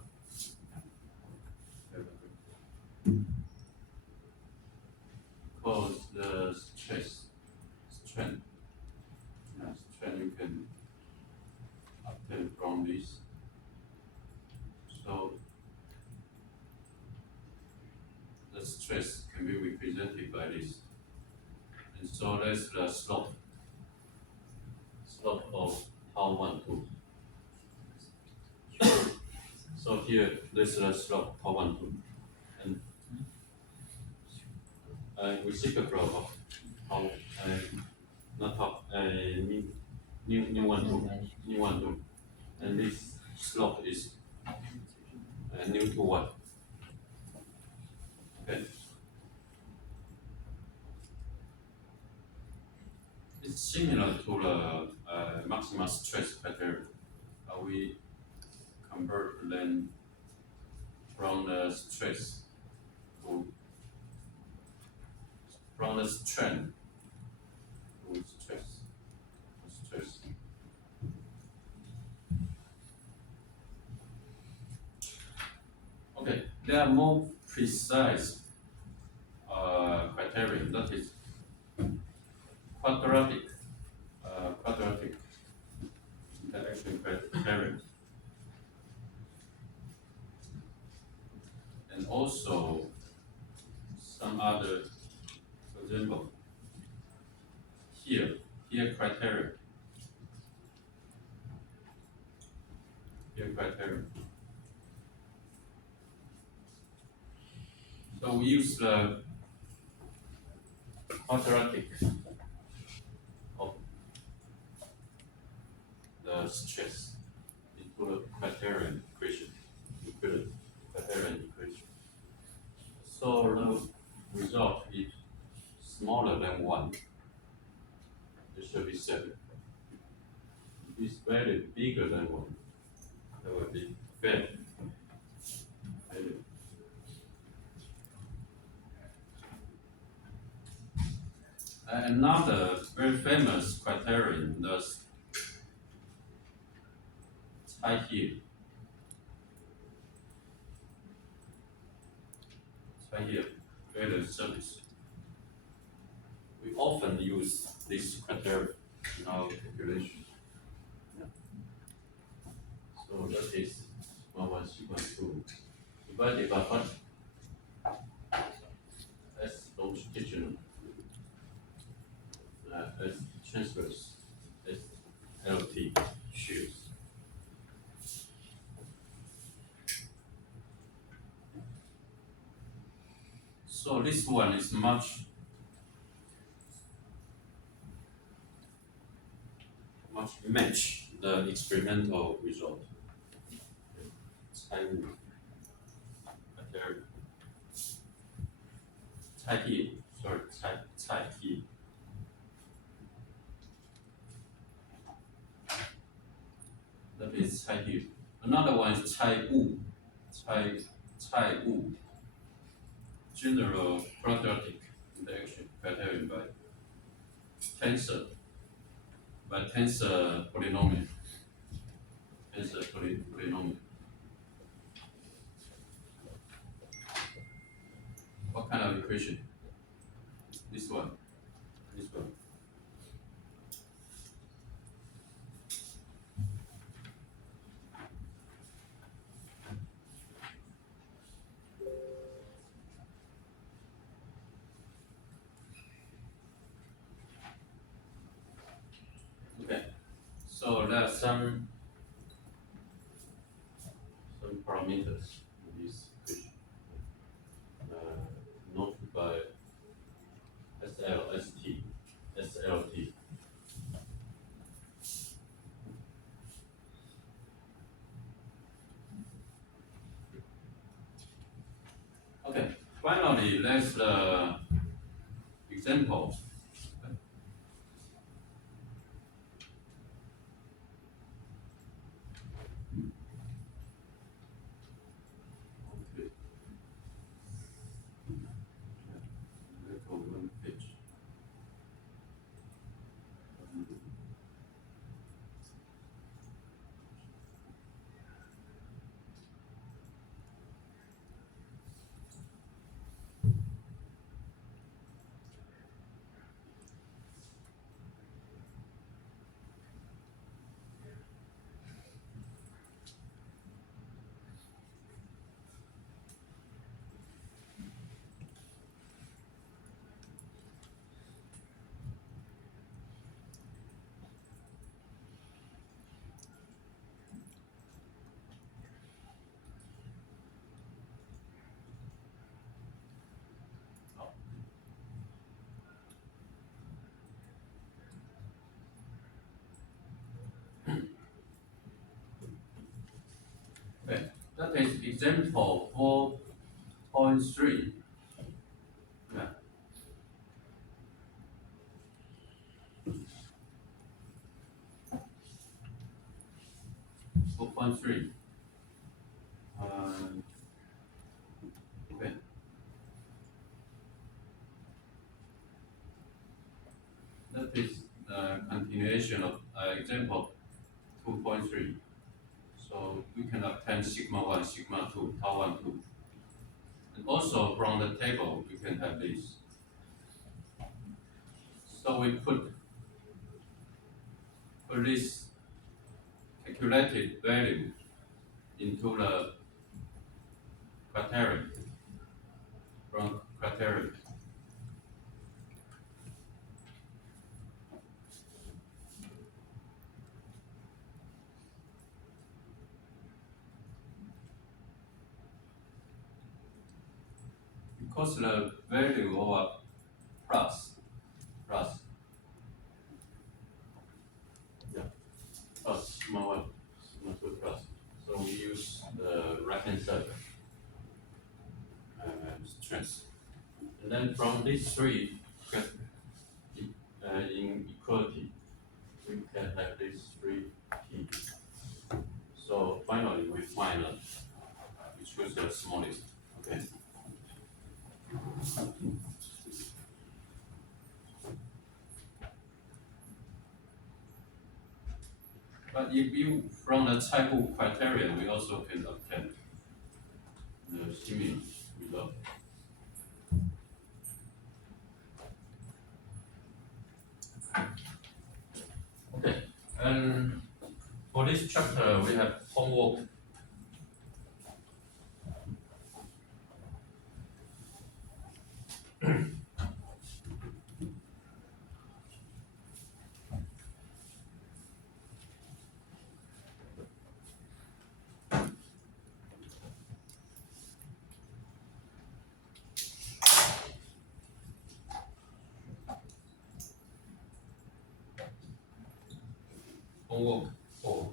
Because the strength you can obtain from this. So the stress can be represented by this. And so that's the slope of tau 1, 2. So here, this is the slope tau 1, 2. And reciprocal of tau, not tau, new 1, 2. And this slope is new 2, 1. Okay. It's similar to the maximal stress criteria. We convert then from the stress to from the strength to stress. Okay, there are more precise criteria, that is quadratic interaction criterion, and also some other, for example, here criterion, So we use the quadratic of the stress into the criterion equation, criterion equation. So the result is smaller than 1. It should be 7. If it's value bigger than 1, that will be failure. Another very famous criterion is high here. Value service. We often use this criterion in our calculation. So that is sigma 1, sigma 2 divided by what? S longitudinal. S transverse, S LT shears. So this one is much match the experimental result. Cai T. That is Cai T. Another one is Cai Wu. General quadratic interaction criterion by tensor polynomial. What kind of equation? This one. Okay, so there are some parameters in this equation, noted by SLT. Okay, finally, let's example. Okay, that is example 4.3. Yeah. 4.3. Okay. That is the continuation of example 2.3. So we can obtain sigma 1, sigma 2, tau 1, 2. And also from the table, we can have this. So we put put this calculated value into the criterion from criterion. Because the value of plus, plus small 1, small 2 plus. So we use the right hand side strength. And then from these three inequality, we can have these three t. So finally we find we choose the smallest. Okay. But if you from the type criteria, we also can obtain the similar result. Okay, and for this chapter we have homework. Homework 4.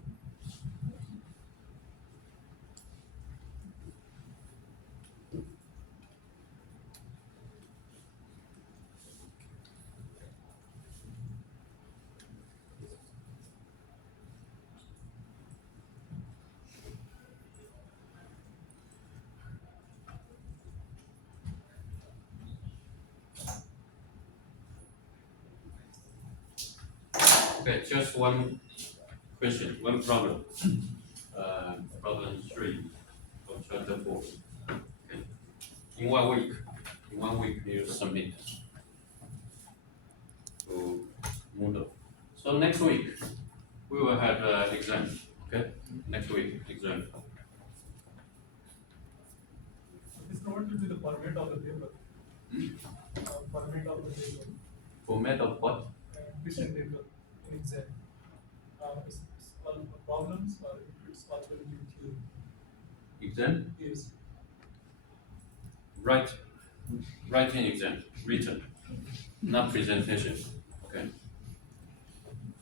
Okay, just one question, one problem. Problem 3 of chapter 4. Okay. In 1 week, you submit to Moodle. So next week we will have exam. Okay, next week exam. It's not to be the format of the paper. Format of the paper. Format of what? Question paper in exam. It's all problems or it's possibility theory. Exam? Yes. Writing exam, written, not presentation. Okay.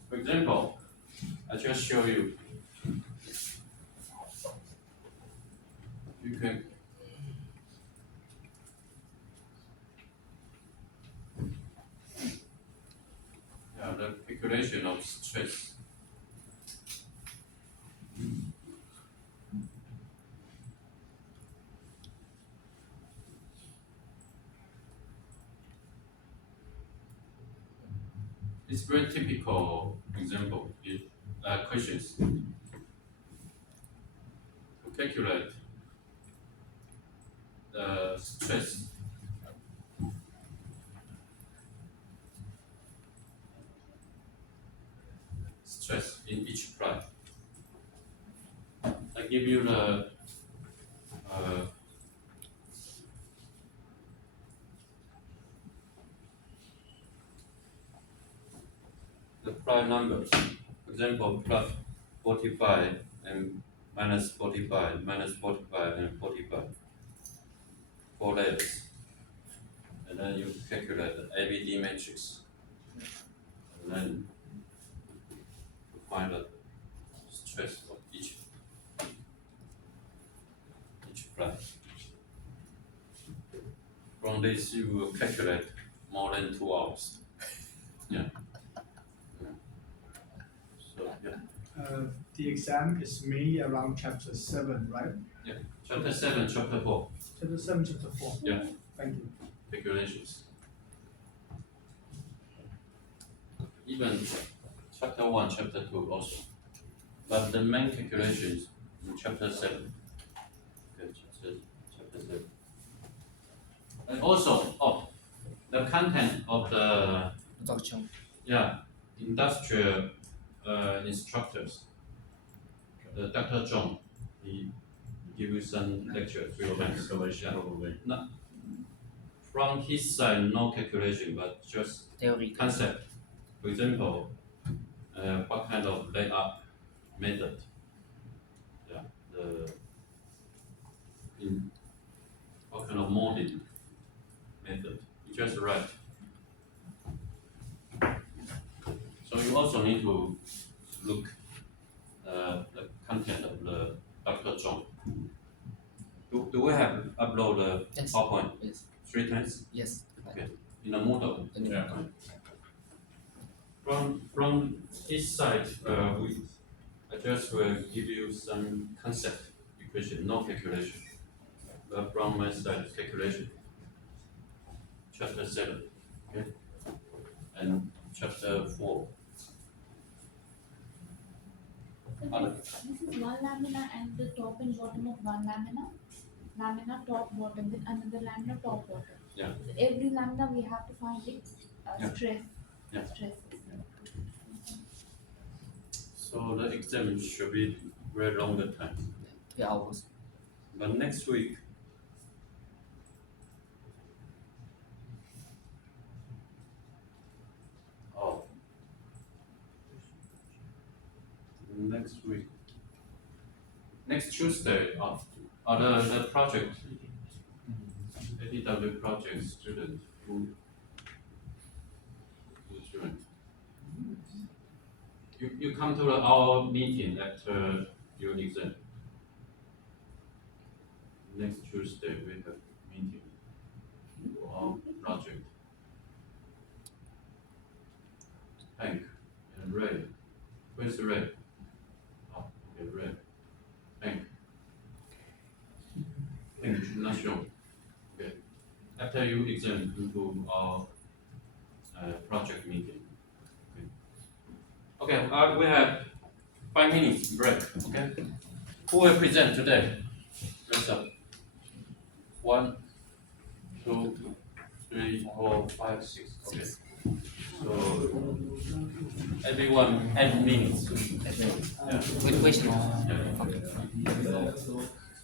For example, I just show you. You can the calculation of stress. It's very typical example. Questions to calculate the stress in each plot. I give you the plot numbers. For example, plot 45 and minus 45, minus 45 and 45. 4 layers. And then you calculate the ABD matrix. And then you find the stress of each plot. From this you will calculate more than 2 hours. Yeah. So yeah. The exam is mainly around chapter 7, right? Yeah. Chapter 7, chapter 4. Chapter 7, chapter 4. Yeah. Thank you. Calculations. Even chapter 1, chapter 2 also. But the main calculations in chapter 7. Okay, chapter 7. And also, the content of the industrial instructors. Dr. John, he give you some lecture 3 times. Calculation Yeah. probably. From his side, no calculation, but just Theory. concept. For example, what kind of layup method? Yeah, what kind of molding method? You just write. So you also need to look the content of the Dr. John. Do we have upload the Yes. PowerPoint Yes. 3 times Yes. Okay. in the Moodle? Yeah. From his side, I just will give you some concept equation, no calculation. But from my side, calculation. Chapter 7, okay, and chapter 4. This is one lamina and the top and bottom of one lamina. Lamina top bottom, then another lamina top bottom. Yeah. So every lamina we have to find its Yeah. stress. Yeah. Stresses. So the exam should be very long the time. 3 hours. But next week, oh, next week, next Tuesday, the project, ADW project student who joined. You come to our meeting after your exam. Next Tuesday we have meeting for our project. Hank and Ray. Where's Ray? Oh, okay, Ray. Hank. Hank, not sure. Okay. After you exam, into our project meeting. Okay, we have 5 minutes break, okay? Who will present today? Raise up. 1, 2, 3, 4, 5, 6. Okay. So everyone 10 minutes. Yeah. With question. Yeah.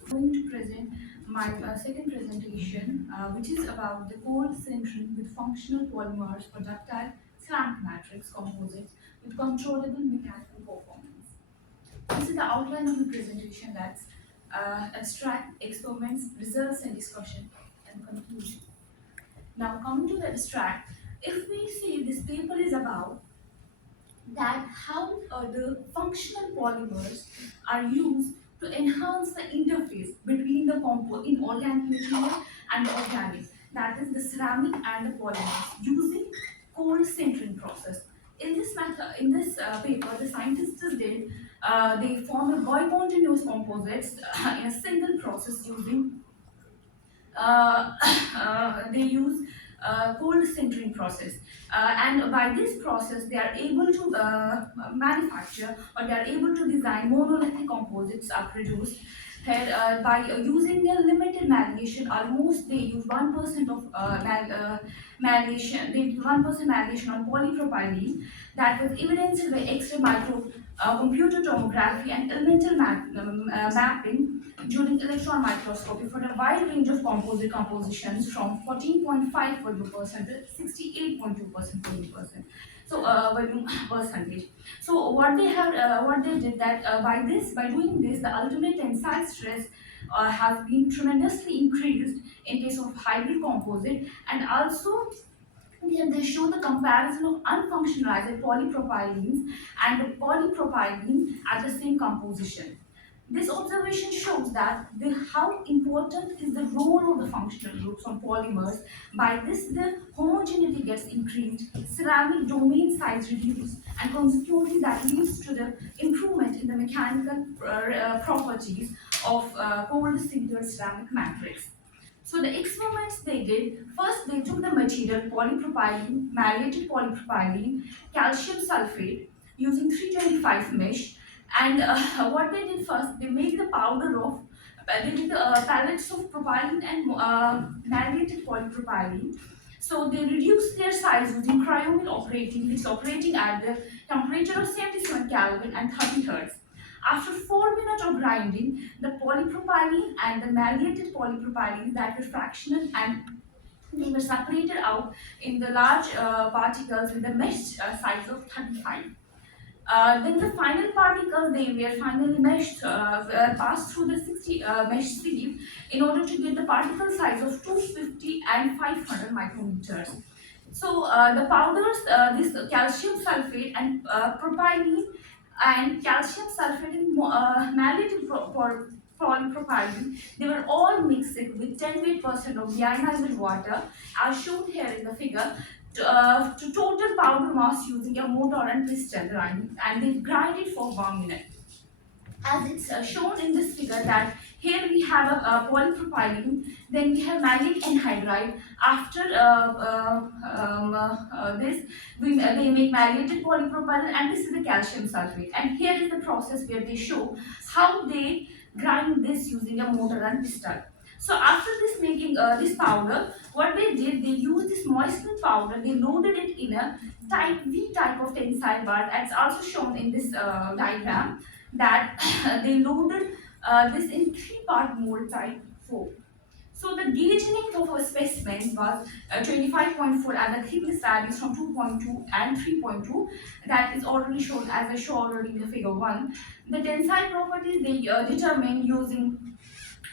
Going to present my second presentation, which is about the cold sintering with functional polymers for ductile ceramic matrix composites with controllable mechanical performance. This is the outline of the presentation. That's abstract, experiments, results and discussion, and conclusion. Now coming to the abstract, if we see this paper is about that how the functional polymers are used to enhance the interface between the inorganic material and the organic, that is the ceramic and the polymers, using cold sintering process. In this paper, the scientists did they formed a bicontinuous composites in a single process using they use cold sintering process, and by this process they are able to manufacture, or they are able to design monolithic composites are produced here by using a limited malleation. Almost they use 1% of malleation. They use 1% malleation on polypropylene that was evidenced by X-ray computer tomography and elemental mapping during electron microscopy for a wide range of composite compositions from 14.5% to 68.2% polypercent. So volume percentage. So what they did that by doing this, the ultimate tensile stress has been tremendously increased in case of hybrid composite, and also they show the comparison of unfunctionalized polypropylenes and the polypropylene at the same composition. This observation shows that how important is the role of the functional groups on polymers. By this, the homogeneity gets increased, ceramic domain size reduced, and consequently that leads to the improvement in the mechanical properties of cold sintered ceramic matrix. So the experiments they did, first they took the material polypropylene, malleated polypropylene, calcium sulfate using 325 mesh, and what they did first, they made the powder of, they did the pellets of propylene and malleated polypropylene. So they reduce their size using cryomil operating, which is operating at the temperature of 77 Kelvin and 30 Hertz. After 4 minutes of grinding, the polypropylene and the malleated polypropylene that were fractional and they were separated out in the large particles with the mesh size of 35. Then the final particles they were finally meshed, passed through the 60 mesh sieve in order to get the particle size of 250 and 500 micrometers. So the powders, this calcium sulfate and propylene and calcium sulfate and malleated polypropylene, they were all mixed with 10% of deionized water, as shown here in the figure, to total powder mass using a motor and piston grinding, and they grind it for 1 minute. As it's shown in this figure that here we have a polypropylene, then we have maleic anhydride. After this, they make malleated polypropylene, and this is the calcium sulfate. And here is the process where they show how they grind this using a motor and piston. So after this making this powder, what they did, they used this moistened powder, they loaded it in a type V type of tensile bar, as also shown in this diagram, that they loaded this in 3-part mold type 4. So the gauge length of a specimen was 25.4 and the thickness varies from 2.2 and 3.2. That is already shown, as I showed already in the figure 1. The tensile properties they determined using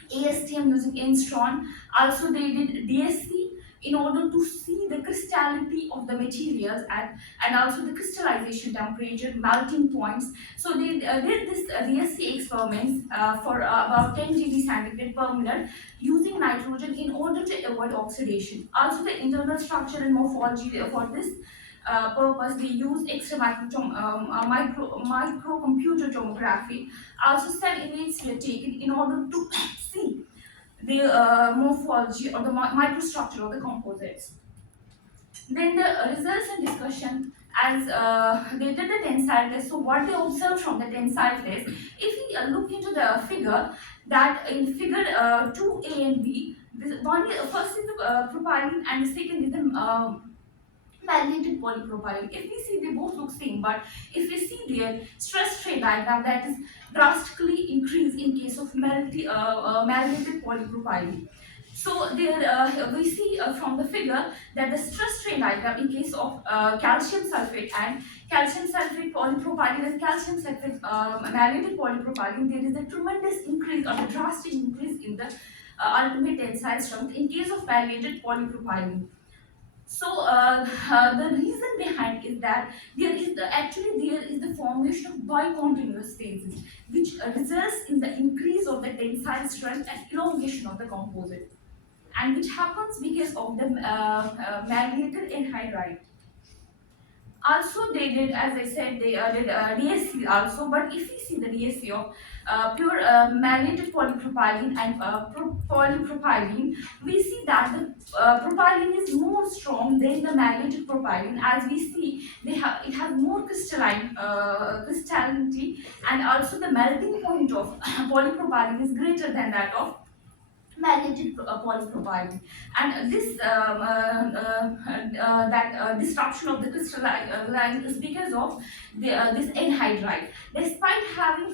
ASTM, using Instron. Also they did DSC in order to see the crystallinity of the materials and also the crystallization temperature, melting points. So they did this DSC experiments for about 10 degrees centigrade per minute using nitrogen in order to avoid oxidation. Also the internal structure and morphology for this purpose they use X-ray microcomputer tomography. Also cell images were taken in order to see the morphology or the microstructure of the composites. Then the results and discussion, as they did the tensile test. So what they observed from the tensile test, if we look into the figure, that in figure 2A and B, this one first is the propylene and the second is the malleated polypropylene. If we see, they both look same, but if we see their stress strain diagram, that is drastically increased in case of malleated polypropylene. So there we see from the figure that the stress strain diagram in case of calcium sulfate and calcium sulfate polypropylene and calcium sulfate malleated polypropylene, there is a tremendous increase or a drastic increase in the ultimate tensile strength in case of malleated polypropylene. So the reason behind is that there is the formation of bicontinuous phases, which results in the increase of the tensile strength and elongation of the composite, and which happens because of the malleated anhydride. Also, they did, as I said, they did DSC also. But if we see the DSC of pure malleated polypropylene and polypropylene, we see that the propylene is more strong than the malleated propylene. As we see, it has more crystallinity, and also the melting point of polypropylene is greater than that of malleated polypropylene, and this disruption of the crystalline is because of this anhydride. Despite having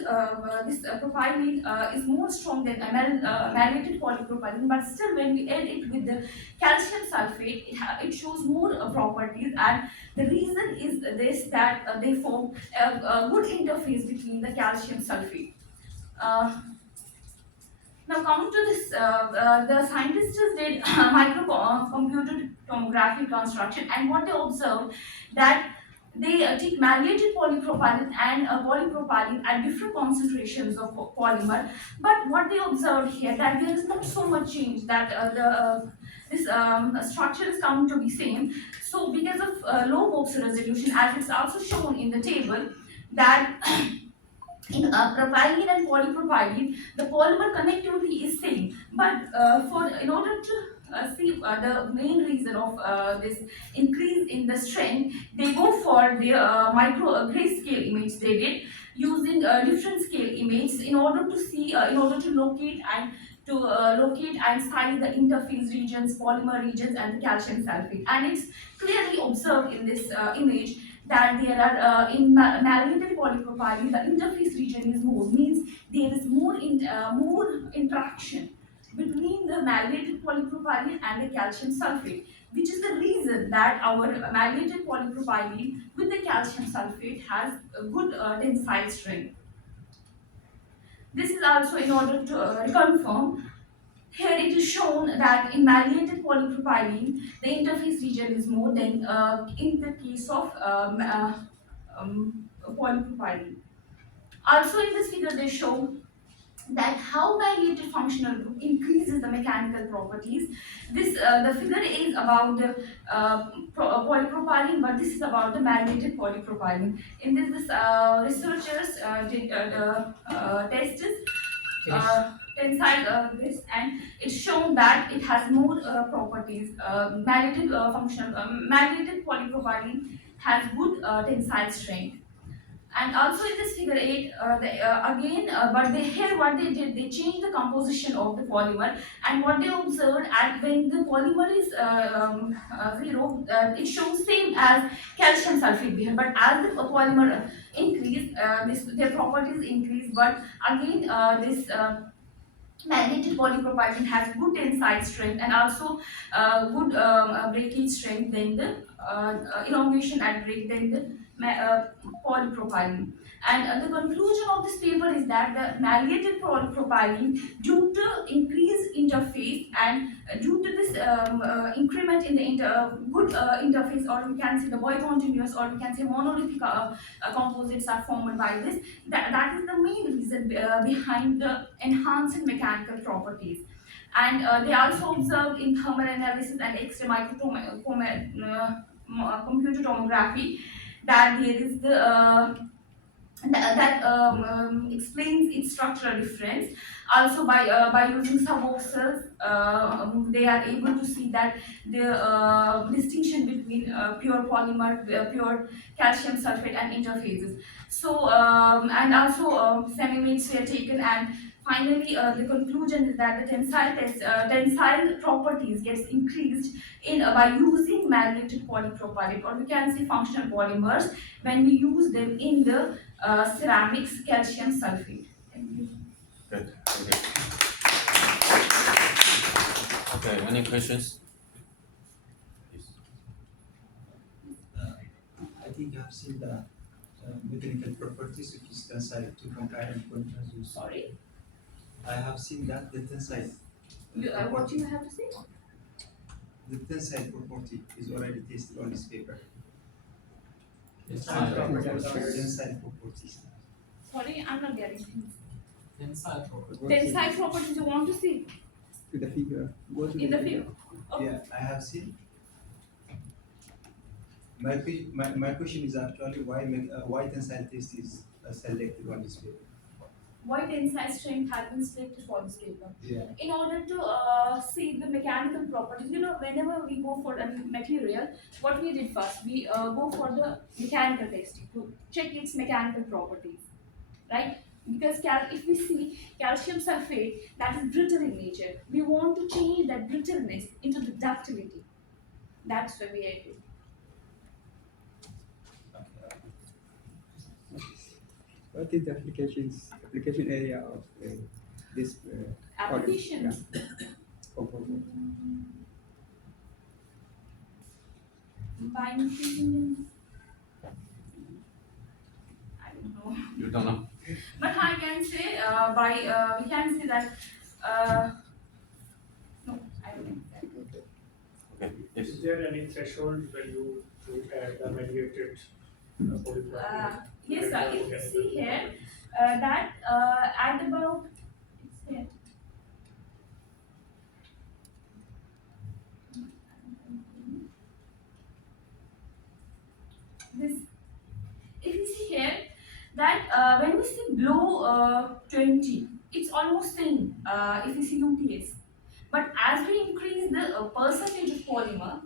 this propylene is more strong than malleated polypropylene, but still when we add it with the calcium sulfate, it shows more properties, and the reason is this, that they form a good interface between the calcium sulfate. Now coming to this, the scientists did microcomputer tomography construction, and what they observed that they take malleated polypropylene and polypropylene at different concentrations of polymer. But what they observed here, that there is not so much change, that this structure is coming to be same. So because of low Bob's resolution, as it's also shown in the table, that in propylene and polypropylene, the polymer connectivity is same. But in order to see the main reason of this increase in the strength, they go for the grayscale image. They did using different scale images in order to see, in order to locate and to locate and study the interface regions, polymer regions, and the calcium sulfate. And it's clearly observed in this image that there are in malleated polypropylene, the interface region is more, means there is more interaction between the malleated polypropylene and the calcium sulfate, which is the reason that our malleated polypropylene with the calcium sulfate has a good tensile strength. This is also in order to reconfirm. Here it is shown that in malleated polypropylene, the interface region is more than in the case of polypropylene. Also in this figure they show that how malleated functional group increases the mechanical properties. This the figure is about the polypropylene, but this is about the malleated polypropylene. In this researchers did tests tensile this, and it's shown that it has more properties. Malleated polypropylene has good tensile strength. And also in this figure 8, but here what they did, they changed the composition of the polymer, and what they observed at when the polymer is 0, it shows same as calcium sulfate here. But as the polymer increase, their properties increase. But again, this malleated polypropylene has good tensile strength and also good breakage strength than the elongation and break than the polypropylene. And the conclusion of this paper is that the malleated polypropylene, due to increased interface and due to this increment in the good interface, or we can say the biocontinuous, or we can say monolithic composites are formed by this. That is the main reason behind the enhanced mechanical properties. And they also observed in thermal analysis and X-ray computer tomography that there is the explains its structural difference. Also by using suboxels, they are able to see that the distinction between pure polymer, pure calcium sulfate, and interfaces. So and also semi-mates were taken, and finally the conclusion is that the tensile properties gets increased in by using malleated polypropylene, or we can say functional polymers, when we use them in the ceramics calcium sulfate. Thank you. Good. Okay, any questions? Yes. I think I've seen the mechanical properties of this tensile to compare and contrast. Sorry, I have seen that the tensile. what you have to say? The tensile property is already tested on this paper. Tensile properties. Tensile properties. Sorry, I'm not getting things. Tensile properties. Tensile properties you want to see To the figure. Go to in the field? Okay. Yeah, I have seen. My question is actually why tensile test is selected on this paper. Why tensile strength has been selected for this paper? Yeah. In order to see the mechanical properties, whenever we go for a material, what we did first, we go for the mechanical testing to check its mechanical properties, right? Because if we see calcium sulfate, that is brittle in nature, we want to change that brittleness into the ductility. That's why we are doing. What is the application area of this Applications. composite? By increasing, I don't know. You don't know? But I can say we can say that no, I don't think that. Okay, yes. Is there any threshold value to add the mediated polypropylene? Yes, sir. If you see here, that at about, it's here. This, if you see here, that when we see below 20, it's almost same if you see UTS. But as we increase the percentage of polymer,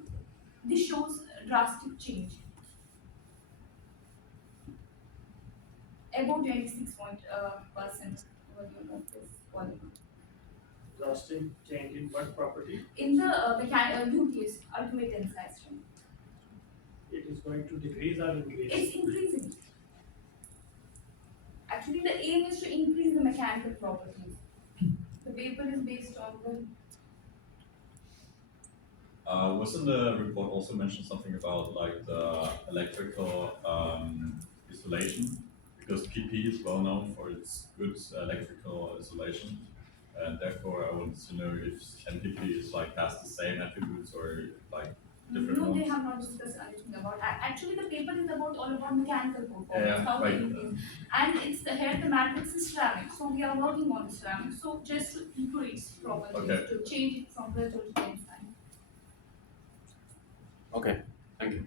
this shows drastic change. About 26% volume of this polymer. rusting change in what property? In the UTS, ultimate tensile strength. It is going to decrease or increase? It's increasing. Actually, the aim is to increase the mechanical properties. The paper is based on the. Wasn't the report also mentioned something about like the electrical isolation? Because PP is well known for its good electrical isolation, and therefore I wanted to know if NPP is like has the same attributes or like different No, ones. they have not discussed anything about. Actually, the paper is about all about mechanical performance, Yeah, how right. they increase. And it's here the matrix is ceramic, so we are working on the ceramic. So just to improve its properties, Okay. to change it from brittle to tensile. Okay, thank you.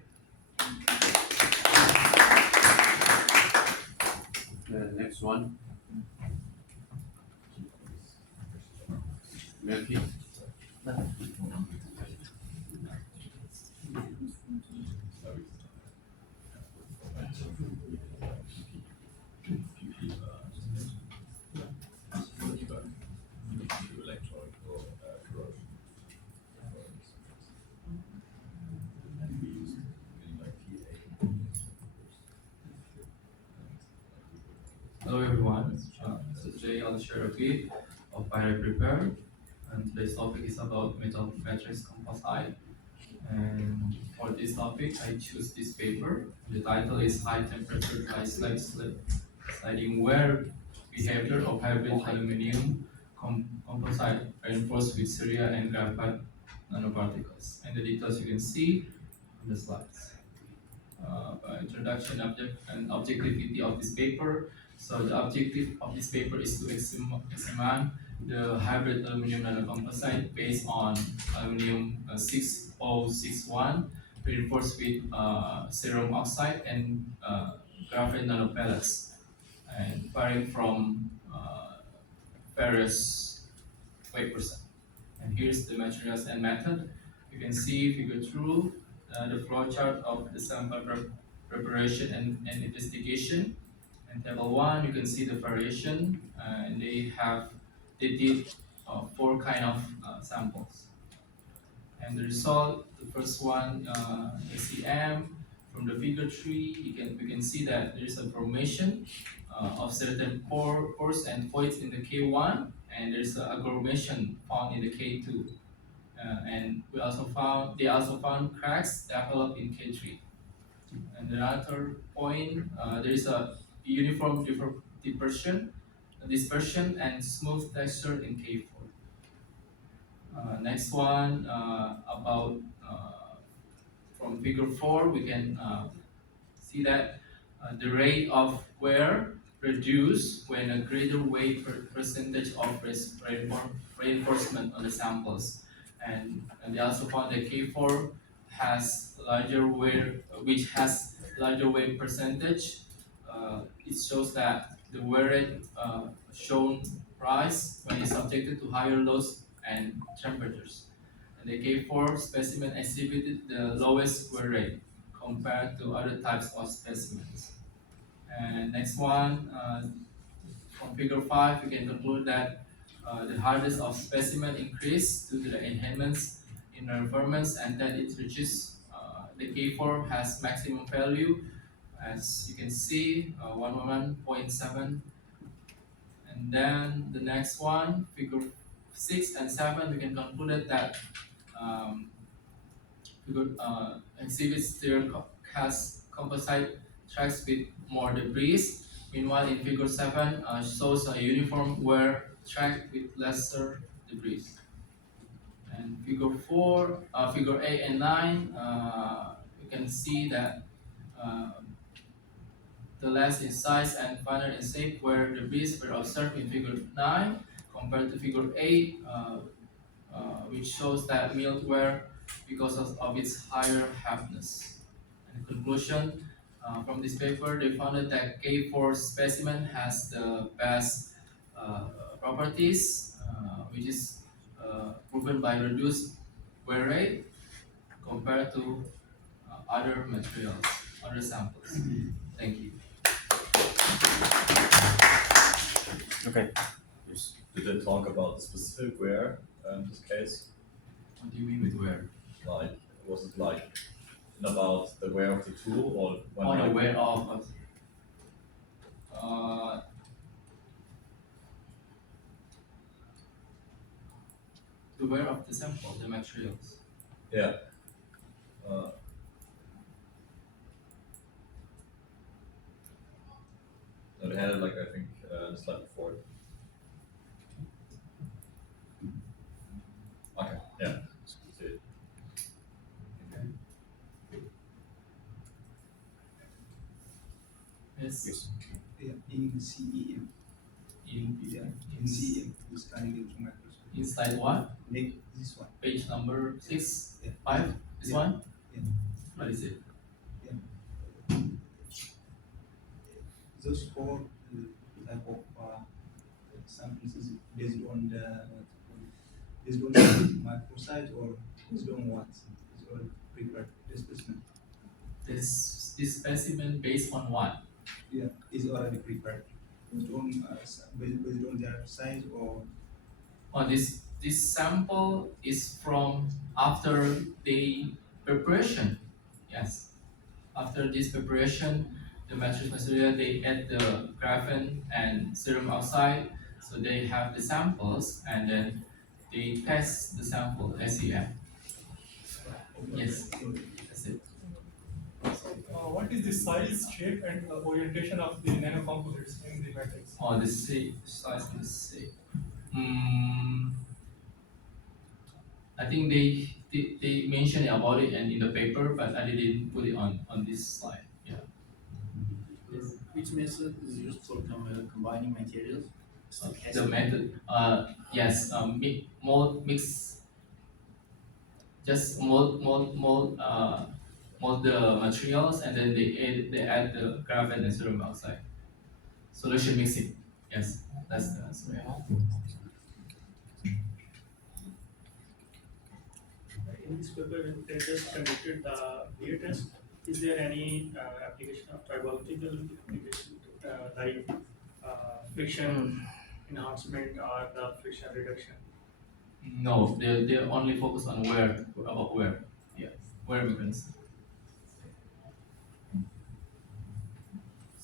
The next one. Milky. Hello everyone, so today I'll share a bit of what I prepared, and today's topic is about metal matrix composite. And for this topic, I choose this paper. The title is High Temperature Dry Slag Slip Sliding Wear Behavior of Hybrid Aluminum Composite Reinforced with Ceria and Graphite Nanoparticles. And the details you can see on the slides. Introduction and objectivity of this paper. So the objective of this paper is to examine the hybrid aluminum nanocomposite based on aluminum 6061 reinforced with cerium oxide and graphite nanopellets, and varying from various weight percent. And here's the materials and method. You can see figure 2, the flow chart of the sample preparation and investigation. And table 1, you can see the variation, and they did 4 kind of samples. And the result, the first one, SEM, from the figure 3, we can see that there is a formation of certain pores and voids in the K1, and there's an agglomeration found in the K2. And they also found cracks developed in K3. And another point, there is a uniform dispersion and smooth texture in K4. Next one, about from figure 4, we can see that the rate of wear reduced when a greater weight percentage of reinforcement on the samples. And they also found that K4 has larger wear, which has larger weight percentage. It shows that the wear rate shown rise when it's subjected to higher loads and temperatures. And the K4 specimen exhibited the lowest wear rate compared to other types of specimens. And next one, from figure 5, we can conclude that the hardness of specimen increased due to the enhancements in performance, and that it reaches the K4 has maximum value, as you can see, 111.7. And then the next one, figure 6 and 7, we can conclude that exhibits their composite tracks with more debris. Meanwhile, in figure 7 shows a uniform wear track with lesser debris. And figure 8 and 9, you can see that the less in size and finer in shape where debris were observed in figure 9 compared to figure 8, which shows that milled wear because of its higher hardness. In conclusion, from this paper, they found that K4 specimen has the best properties, which is proven by reduced wear rate compared to other materials, other samples. Thank you. Okay. Yes. did they talk about the specific wear in this case? What do you mean with where? Like, was it like about the wear of the tool or when On like, the where of uh, the wear of the sample, the materials. yeah. Uh, no, they had it like I think the slide before. Okay, yeah. See it. Okay. Yes. Yeah, in CEM. In Yeah, in CEM, the scanning into microscope. in slide what? Make this one. Page number 6, Yeah. 5. This Yeah. one. Yeah. What is it? Those four type of samples is based on based on the microsite or based on what? It's all prepared displacement. This specimen based on what? Yeah, is already prepared. Based on based on their size or Oh, this sample is from after the preparation. Yes. After this preparation, the matrix material they add the graphene and serum oxide, so they have the samples and then they test the sample SEM. Yes, that's it. What is the size, shape, and orientation of the nanocomposites in the matrix? Oh, the size and the shape. I think they mentioned about it and in the paper, but I didn't put it on this slide. Yeah. Yes. Which method is used for combining materials? The method, yes, mix, just mold the materials and then they add the graphite and serum oxide. Solution mixing, yes, that's the answer. Yeah. In this paper, they just conducted the beer test. Is there any application of tribological application like friction enhancement or the friction reduction? No, they only focus on about where, yeah, where mechanism.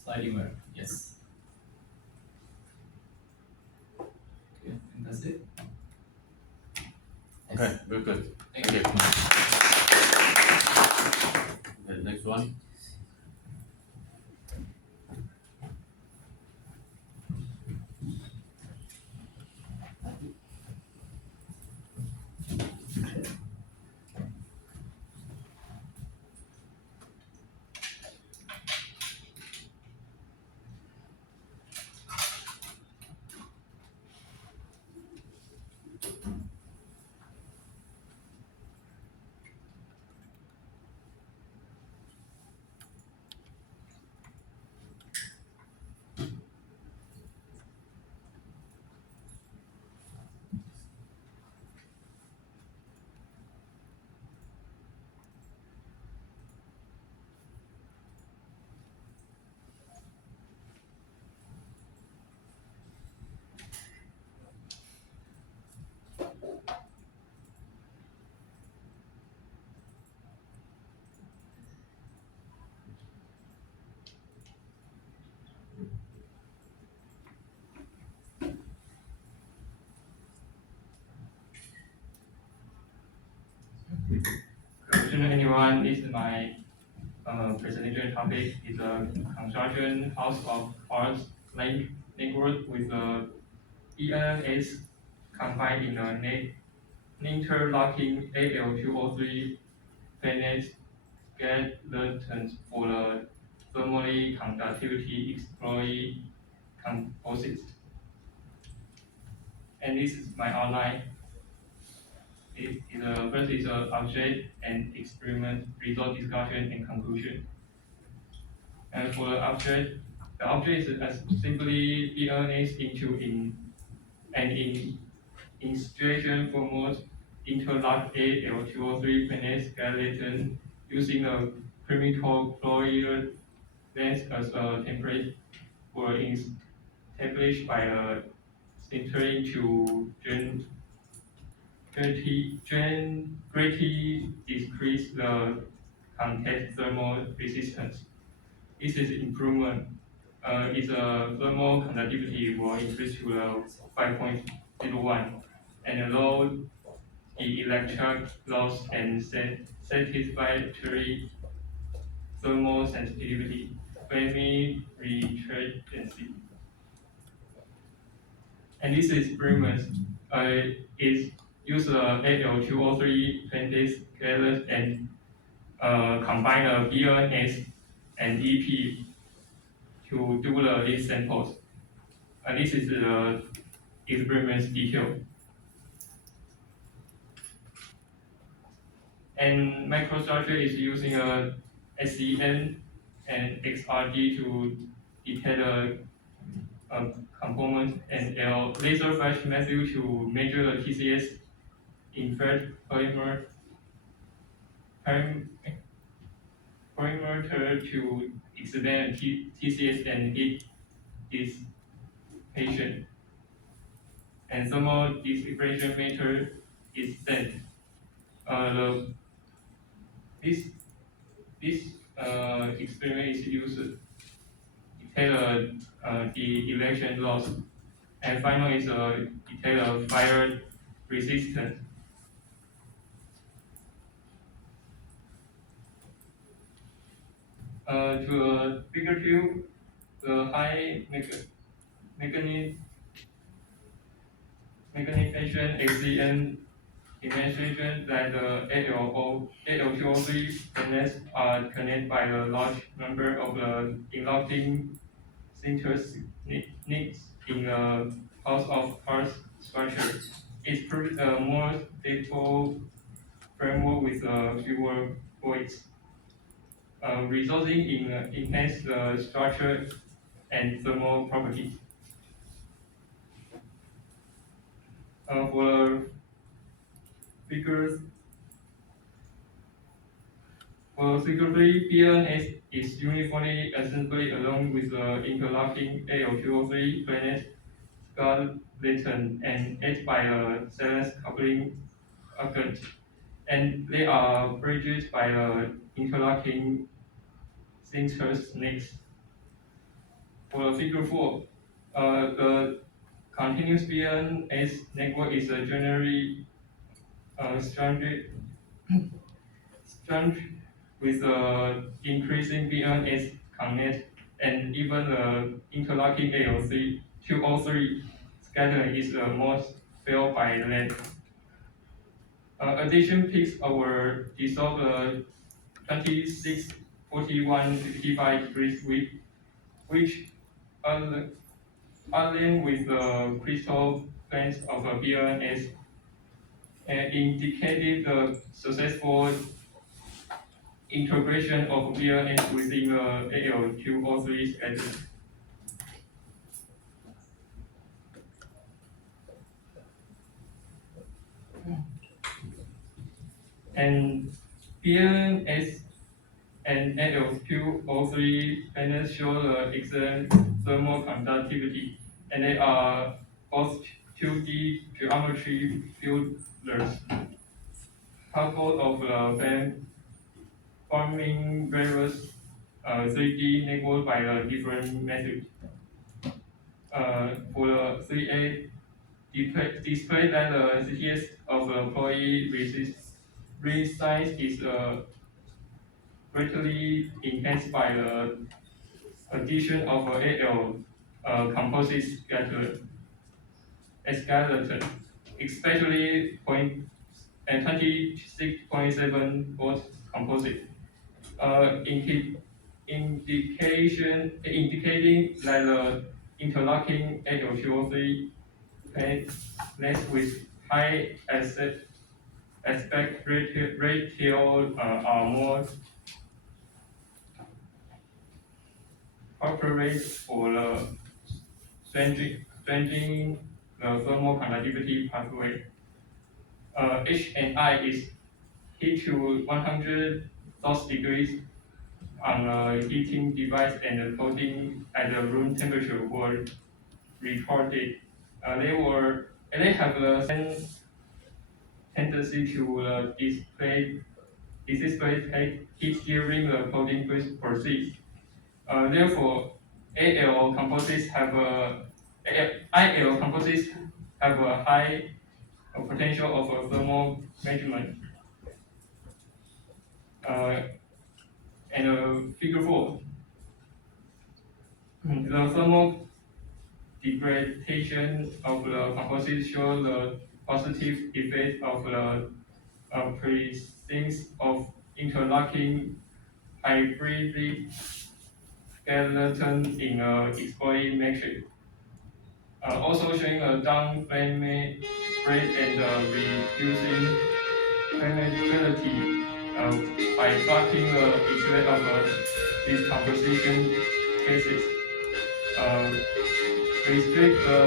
Sliding where, yes. Okay, and that's it. Yes. Okay, very good. Thank you. Okay, next one. Good afternoon, everyone. This is my presentation topic. Is a construction house of parts link network with a ENS combined in a interlocking AL203 finance skeletons for the thermally conductivity exploit composites. And this is my outline. First is a object and experiment, result discussion and conclusion. And for the object is simply BNS into in situation format interlock AL203 finesse skeleton using a primitive chloride lens as a template for established by a sintering to greatly decrease the contact thermal resistance. This is improvement. Its thermal conductivity will increase to 5.01 and allow the electric loss and satisfactory thermal sensitivity, flaming retreatancy. And this experiment is use AL2O3 plates together and combine BNS and EP to do these samples. This is the experiment's detail. And microstructure is using a SEN and XRD to detect a component and L laser flash method to measure the TCS infrared perimeter to examine TCS and heat dissipation. And thermal dissipation meter is sent. This experiment is used to detect the electron loss, and finally is detect fire resistance. To figure two, the high mechanization ACN demonstration that the AL2O3 planets are connected by a large number of inducting sinters needs in a house of cards structure. It provides a more stable framework with fewer voids, resulting in enhanced structure and thermal properties. For figures, for figure 3, PNS is uniformly assembled along with the interlocking AL2O3 planets skeleton and edged by a silence coupling agent, and they are bridged by a interlocking sinters next. For figure 4, the continuous PNS network is generally stranded with increasing BNS connect and even the interlocking AOC203 scattering is the most felt by length. Addition picks our dissolved 26, 41, 55 degrees width, which align with the crystal planes of BNS and indicated the successful integration of BNS within AL2O3 schedule. And BNS and AL2O3 panels show the excellent thermal conductivity, and they are both 2D geometry filters coupled of them forming various 3D networks by a different method. For the 3A, display that the CTS of the employee resize is greatly enhanced by the addition of AL composite skeleton, especially 26.7 volt composite, indicating that the interlocking AL2O3 plates with high aspect ratio are more appropriate for the strengthening the thermal conductivity pathway. H and I is heat to 100 degrees on a heating device and coating at the room temperature were recorded. they have the same tendency to display heat during the coding process. Therefore, AL composites have a IL composites have a high potential of thermal measurement. And figure 4, the thermal degradation of the composite shows the positive effect of the presence of interlocking hybrid skeleton in a exploding matrix. Also showing a down flame rate and reducing flammability by blocking the effect of these composition cases. Restrict the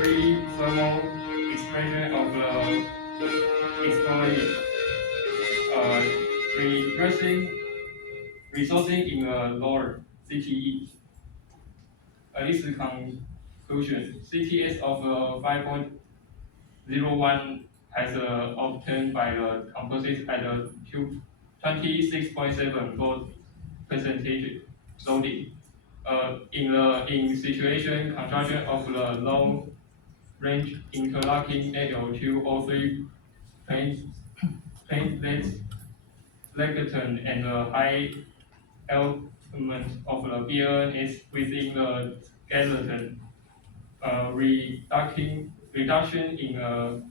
free thermal expression of the exploding, resulting in a lower CTE. This is conclusion. CTS of 5.01 has obtained by the composite at a 26.7 volt percentage loading. In situation construction of the long range interlocking AL2O3 platelets lectin and the high element of the BNS within the skeleton, reduction in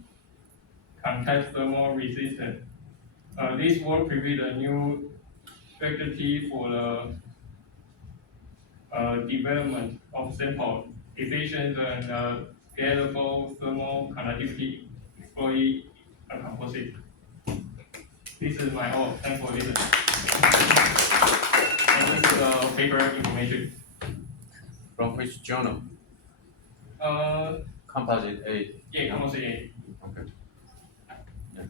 contact thermal resistance. This will prevent a new strategy for the development of simple, efficient, and scalable thermal conductivity exploit a composite. This is my all. Thanks for listening. And this is paper information. From which journal? Uh, Composite A. yeah, Composite A. Okay. Yeah.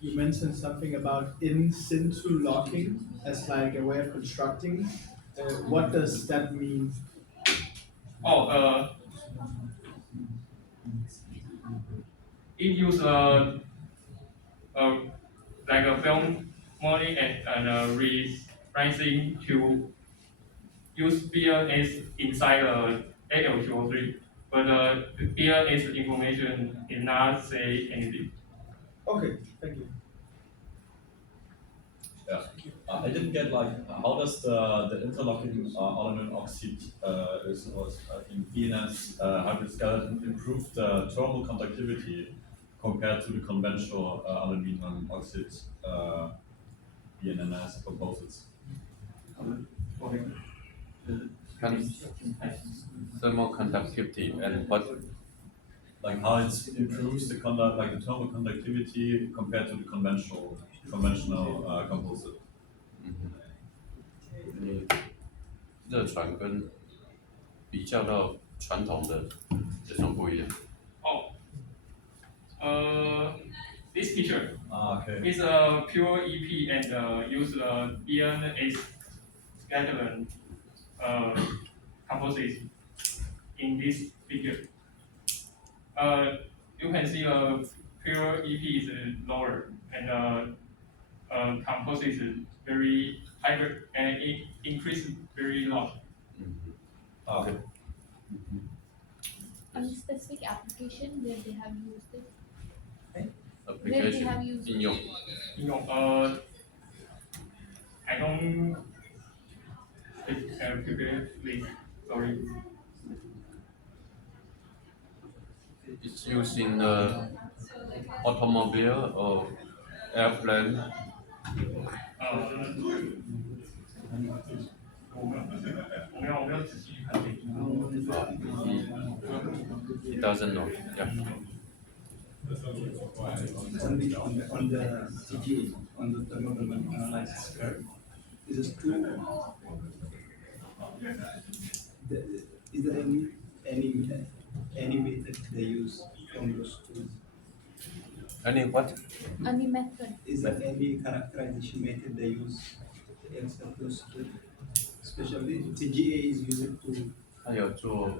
You mentioned something about in situ locking as like a way of constructing. What does that mean? Oh, it uses like a film modeling and re-rising to use BNS inside the AL2O3, but the BNS information did not say anything. Okay, thank you. Yeah. I didn't get like how does the interlocking aluminum oxide in VNS hybrid skeleton improve the thermal conductivity compared to the conventional aluminum oxide VNS composites? Thermal conductivity and what? Like how it improves the the thermal conductivity compared to the conventional composite. 热传跟比较到传统的有什么不一样？ Oh, this picture Okay. is a pure EP and use BNS skeleton composite in this picture. You can see pure EP is lower and composite is very high and it increases very low. Okay. Any specific application where they have used it? Application Where they have used it? 应用 I don't prepare this. Sorry. It's used in the automobile or airplane. 我没有仔细去看这个。He doesn't know. Yeah. On the CG, on the thermal analysis curve, is there is there any method they use from those two? Any what? Any method? Is there any characterization method they use to accept those two? Especially TGA is used to 他有做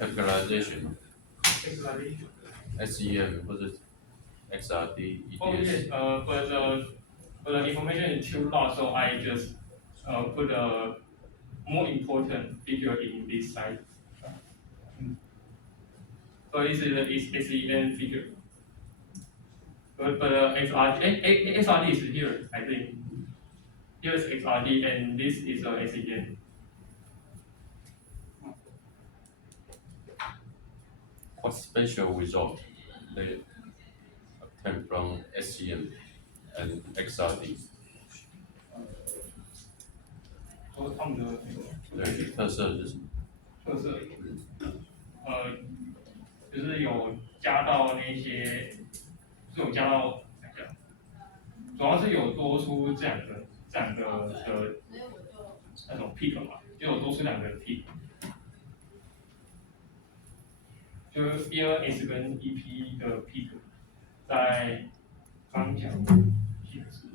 Categorization Explanation. SEM 或者 XRD Oh yes, EDS but the information is too large, so I just put a more important figure in this slide. So this is SEM figure. But XRD is here, I think. Here is XRD and this is SEM. what special result they obtain from SEM and XRD 说他们的对特色是什么？特色，呃，就是有加到那些，是有加到，怎么讲主要是有多出这两个那种 peak 嘛，就有多出两个 peak，就是 ENS 跟 EP 的 peak，在刚讲 peak 是。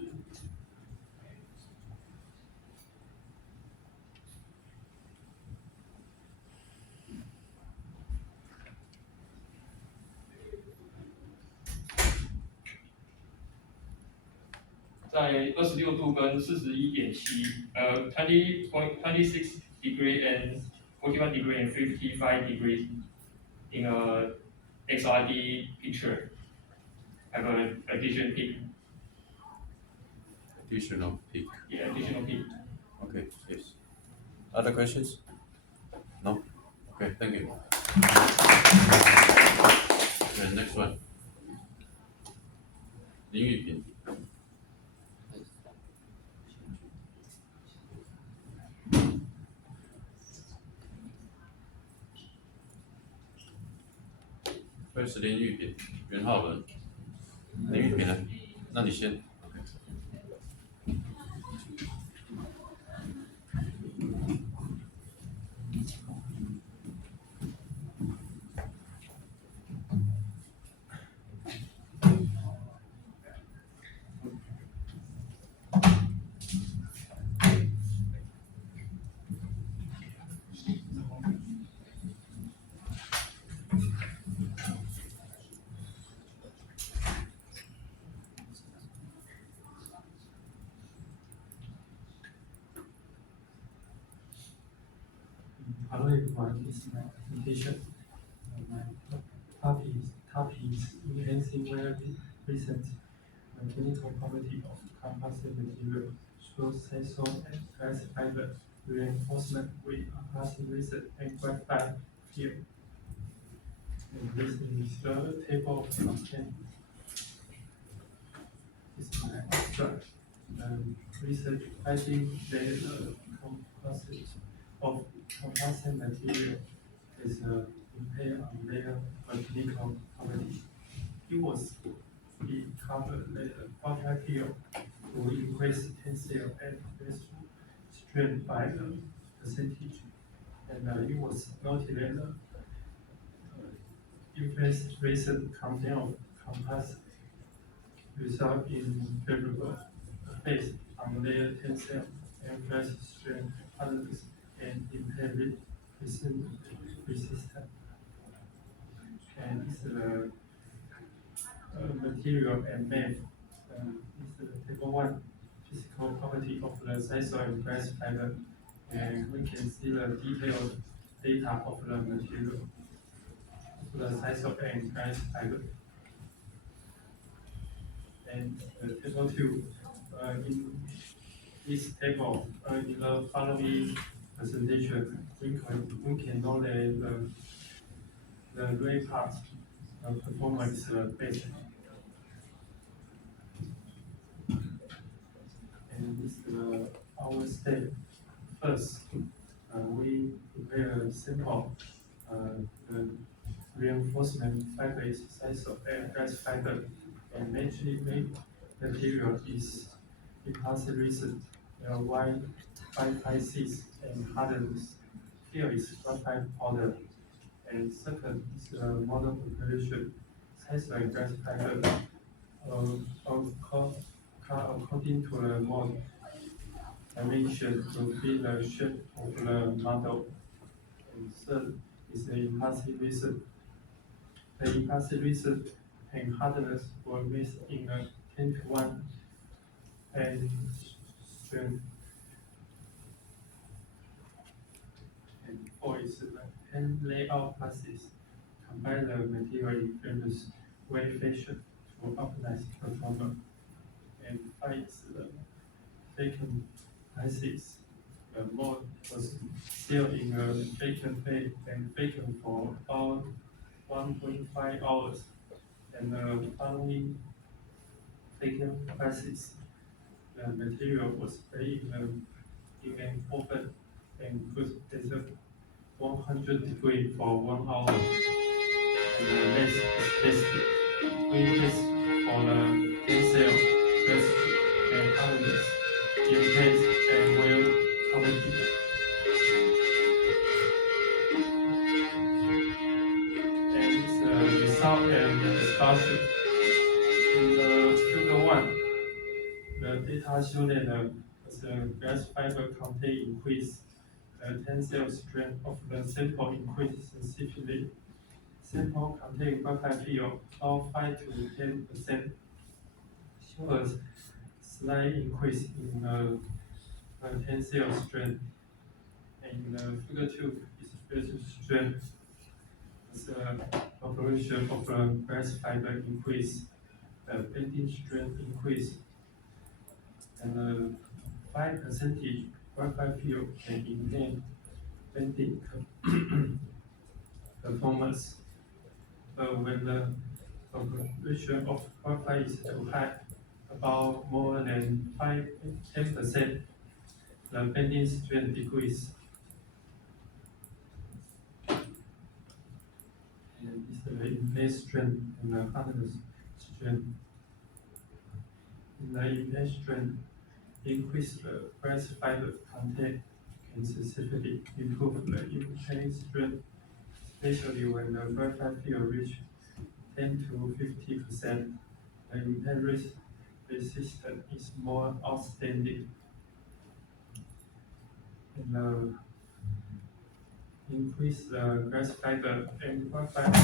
在26度跟41.7，26 degree and 41 degree and 55 degrees in a XRD picture have an additional peak. Additional peak. Yeah, additional peak. Okay, yes. Other questions? No? Okay, thank you. Okay, next one. 林玉萍。First 林玉萍，袁浩伦。林玉萍呢？那你先。Hello everyone, this is my presentation. My topic is enhancing very recent mechanical property of composite material through sensor and glass fiber reinforcement with composite resin and graphite film. And this is the table of contents. This is my abstract. Research finding that the composite of composite material is impaired on their mechanical property. It covered the property to increase tensile and strength by the percentage, and it was noted that the increased resin content of composite result in favorable effects on their tensile and flash strength patterns and impaired resistance. And this is the material and math. This is table 1 physical property of the sensor and glass fiber, and we can see the detailed data of the material of the sensor and glass fiber. And table 2, in this table, in the following presentation, we can know that the ray part performance based. And this is our step. First, we prepare a sample. The reinforcement fiber is size of glass fiber, and naturally made material is composite resin, Y556 and hardens. Here is graphite powder. And second is model preparation. Size and glass fiber according to the model dimension to fit the shape of the model. And third is the impulsive research. The impulsive research and hardness were mixed in a 10-to-1 and strength. And four is the pen layout classes. Combine the material in various way fashion to optimize performance. And five is the vacant classes. The mode was still in a vacant phase and vacant for about 1.5 hours. And the following vacant classes, the material was placed in an oven and could exert 100 degrees for 1 hour. And the less is tested. We test for the tensile, recipe, and hardness in place and will commented. And it's result and discussion. In the figure 1, the data show that the glass fiber content increase, the tensile strength of the sample increases sensibly. Sample contain graphite field of 5 to 10%, show a slight increase in the tensile strength. And in the figure 2 is pressure strength. As the operation of the glass fiber increase, the bending strength increase, and 5% graphite field can enhance bending performance. When the operation of graphite is too high, about more than 10%, the bending strength decrease. And this is the in-place strength and the hardness strength. In the in-place strength, increase the glass fiber content can specifically improve the in-place strength, especially when the graphite field reach 10 to 50%. The in-place resistance is more outstanding. And increase the glass fiber and graphite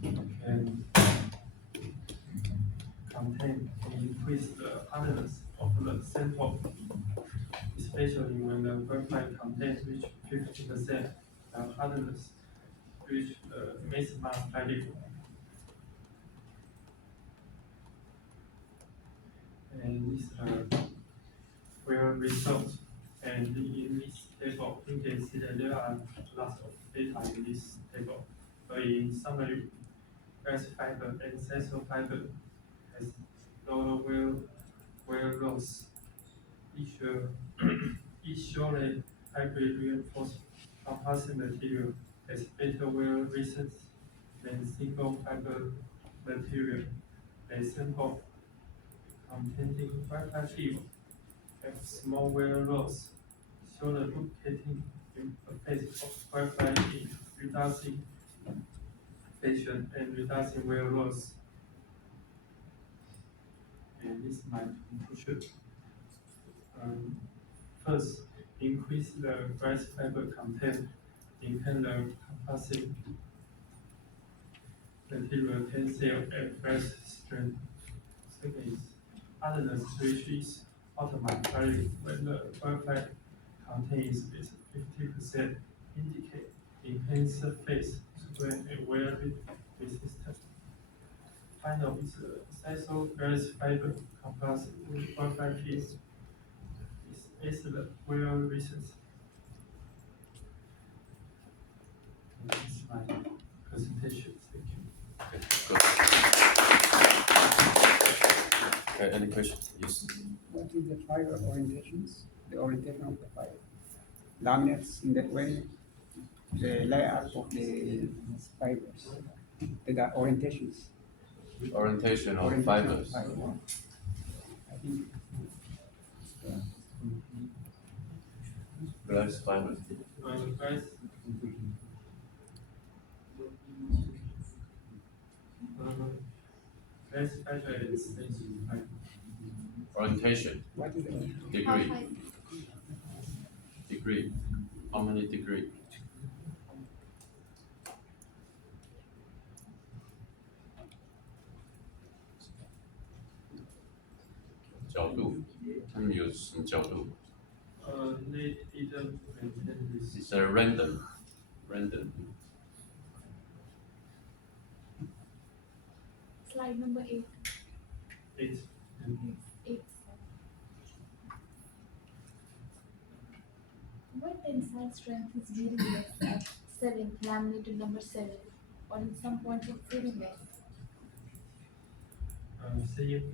can contain and increase the hardness of the sample, especially when the graphite content reach 50%, the hardness reach the maximum value. And this were results. And in this table, you can see that there are lots of data in this table. But in summary, glass fiber and sensor fiber has lower wear loss. Each surely hybrid reinforced composite material has better wear resistance than single fiber material. A sample containing graphite field have small wear loss, show the duplicating effect of graphite in reducing fashion and reducing wear loss. And this is my conclusion. First, increase the glass fiber content, enhance the composite material tensile and glass strength. Second is hardness, which is ultimate value when the graphite contains 50%, indicate enhanced surface strain and wear resistance. Final is sensor glass fiber composite with graphite field. Is the wear resistance. This is my presentation. Thank you. Good. Okay, any questions? Yes. What is the fiber orientations? The orientation of the fiber. Laminates in that way, the layout of the fibers, the orientations. Orientation of Orientation fibers. fiber. I think Glass fibers. Guys, glass fiber is Orientation. what is the Degree. Degree. How many degree? 角度，他们有什么角度 They didn't maintain this.？It's a random. Slide number 8. It Eight. What tensile strength is very less at 7, laminated number 7, or in some points it's very less? say it.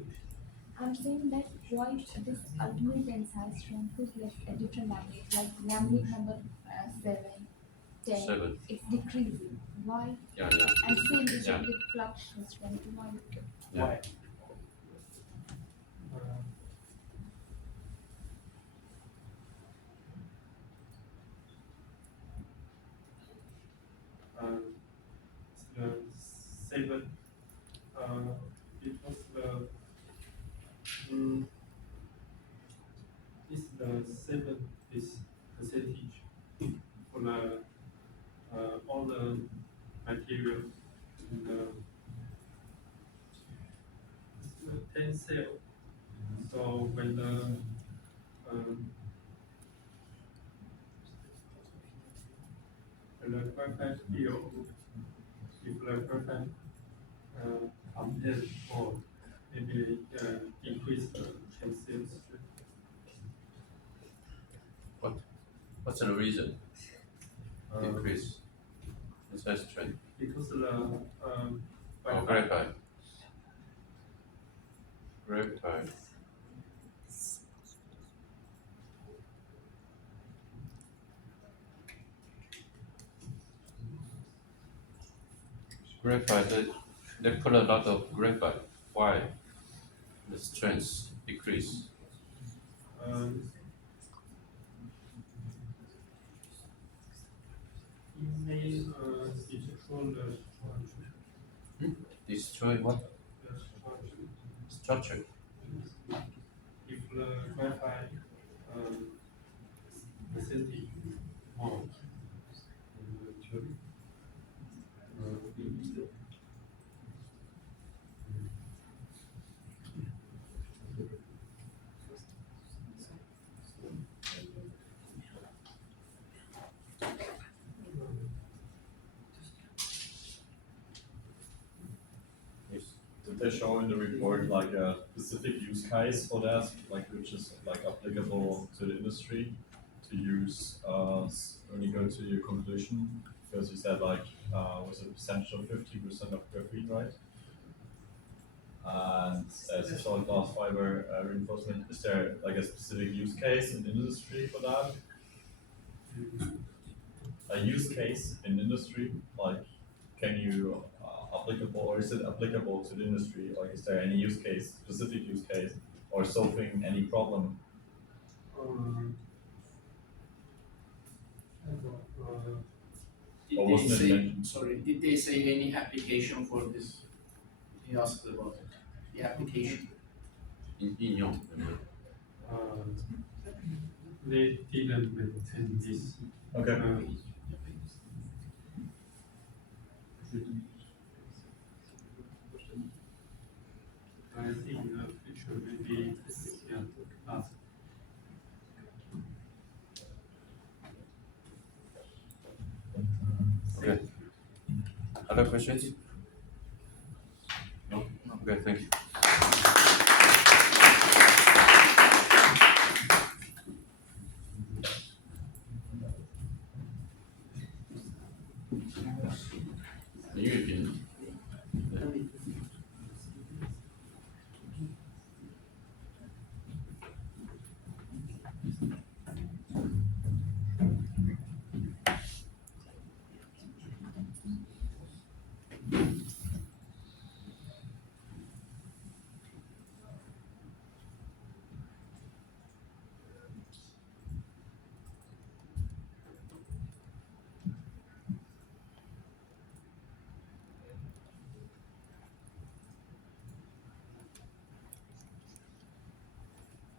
I'm saying that why this ultimate tensile strength is less at different laminates, like laminate number 7, 10, 7. it's decreasing. Why? Yeah. And same is Yeah. with flux strength. Why? Yeah. The 7. It was the 7 is percentage for all the material in the tensile. So when the graphite field, if the graphite content or maybe increase the tensile strength. What's the reason? Increase tensile strength. Because the Graphite. Graphite, they put a lot of graphite. Why? The strength decrease. It may destroy Destroy the what? structure. Structure. If the graphite percentage more, Yes. Did they show in the report like a specific use case for that, like which is like applicable to the industry to use when you go to your conclusion? Because you said like was a percentage of 50% of graphene, right? And as a solid glass fiber reinforcement, is there like a specific use case in the industry for that? A use case in industry, like can you applicable, or is it applicable to the industry? Like is there any use case, specific use case, or solving any problem? Did Or they wasn't it say, mentioned? sorry, did they say any application for this? He asked about it. The application. 应用有没有？ they didn't maintain this. Okay. I think in the future maybe ask. Okay. Other questions? No? Okay, thank you. You can.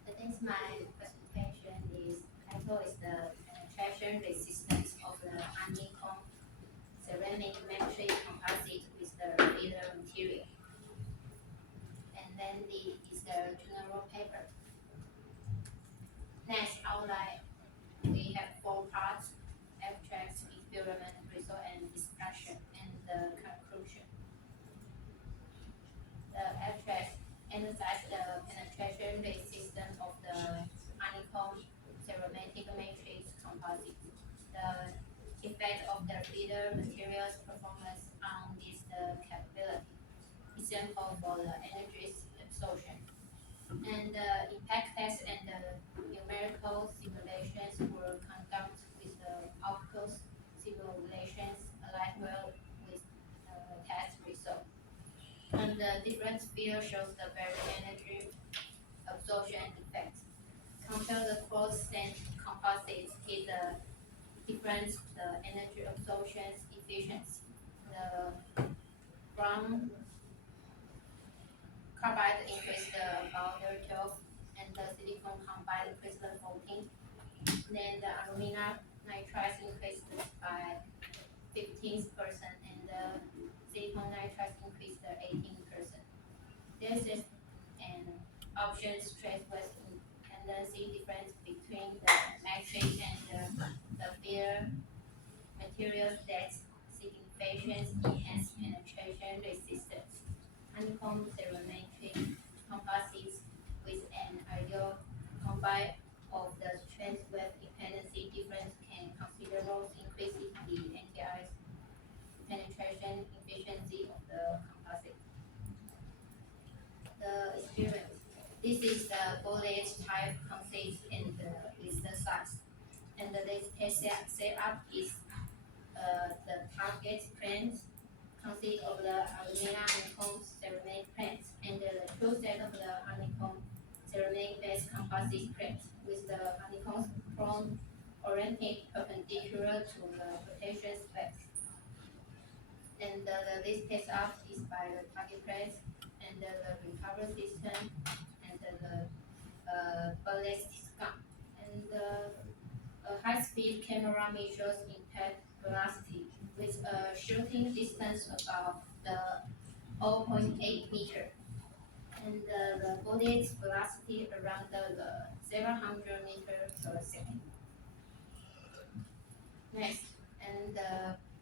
I think my presentation is title is the penetration resistance of the honeycomb ceramic matrix composite with the filler material. And then the the general paper. Next outline, we have 4 parts: abstract, experiment, result, and discussion, and the conclusion. The abstract emphasizes the penetration resistance of the honeycomb ceramic matrix composite, the effect of the feeder material's performance on this capability, example for the energy absorption. And the impact test and the numerical simulations were conducted with the optical simulations aligned well with test result. And the different field shows the very energy absorption effect. Compare the closed-stand composites is the difference the energy absorption efficiency. The brown carbide increase the powder 12 and the silicon combined increase the 14. Then the alumina nitride increased by 15% and the silicon nitride increased 18%. This is an option stress with dependency difference between the matrix and the bare materials that significations enhance penetration resistance. Honeycomb ceramic composites with an ideal combine of the strength with dependency difference can considerably increase the NTI's penetration efficiency of the composite. The experience. This is the bullet type consists in the size. And the test setup is the target print consists of the alumina honeycomb ceramic print and the two set of the honeycomb ceramic based composite print with the honeycomb front oriented perpendicular to the rotation specs. And this test out is by the target press and the recovery system and the ballistic gun. And a high-speed camera measures impact velocity with a shooting distance about the 0.8 meter. And the bullet's velocity around the 700 meters per second. Next, and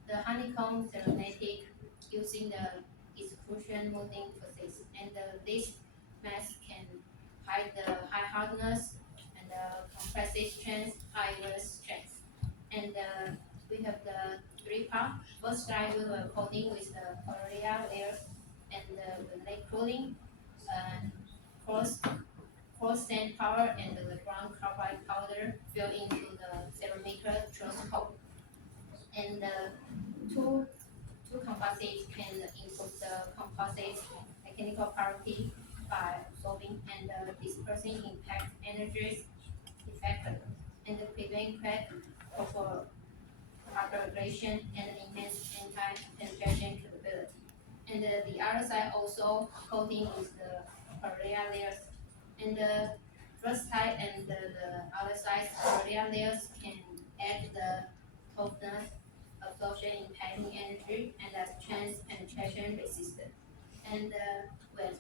the honeycomb ceramic using the extrusion molding process, and this mass can hide the high hardness and the compressive strength, high yield strength. And we have the 3 parts. First side we were coating with the Korea layers and the lake cooling and cross sand powder and the brown carbide powder fill into the ceramic truss coat. And two composites can improve the composite mechanical property by absorbing and dispersing impact energies effectively and prevent crack for aggregation and enhance anti-penetration capability. And the other side also coating with the Korea layers. And the first side and the other side Korea layers can add the toughness, absorption impacting energy, and the strength penetration resistance. And when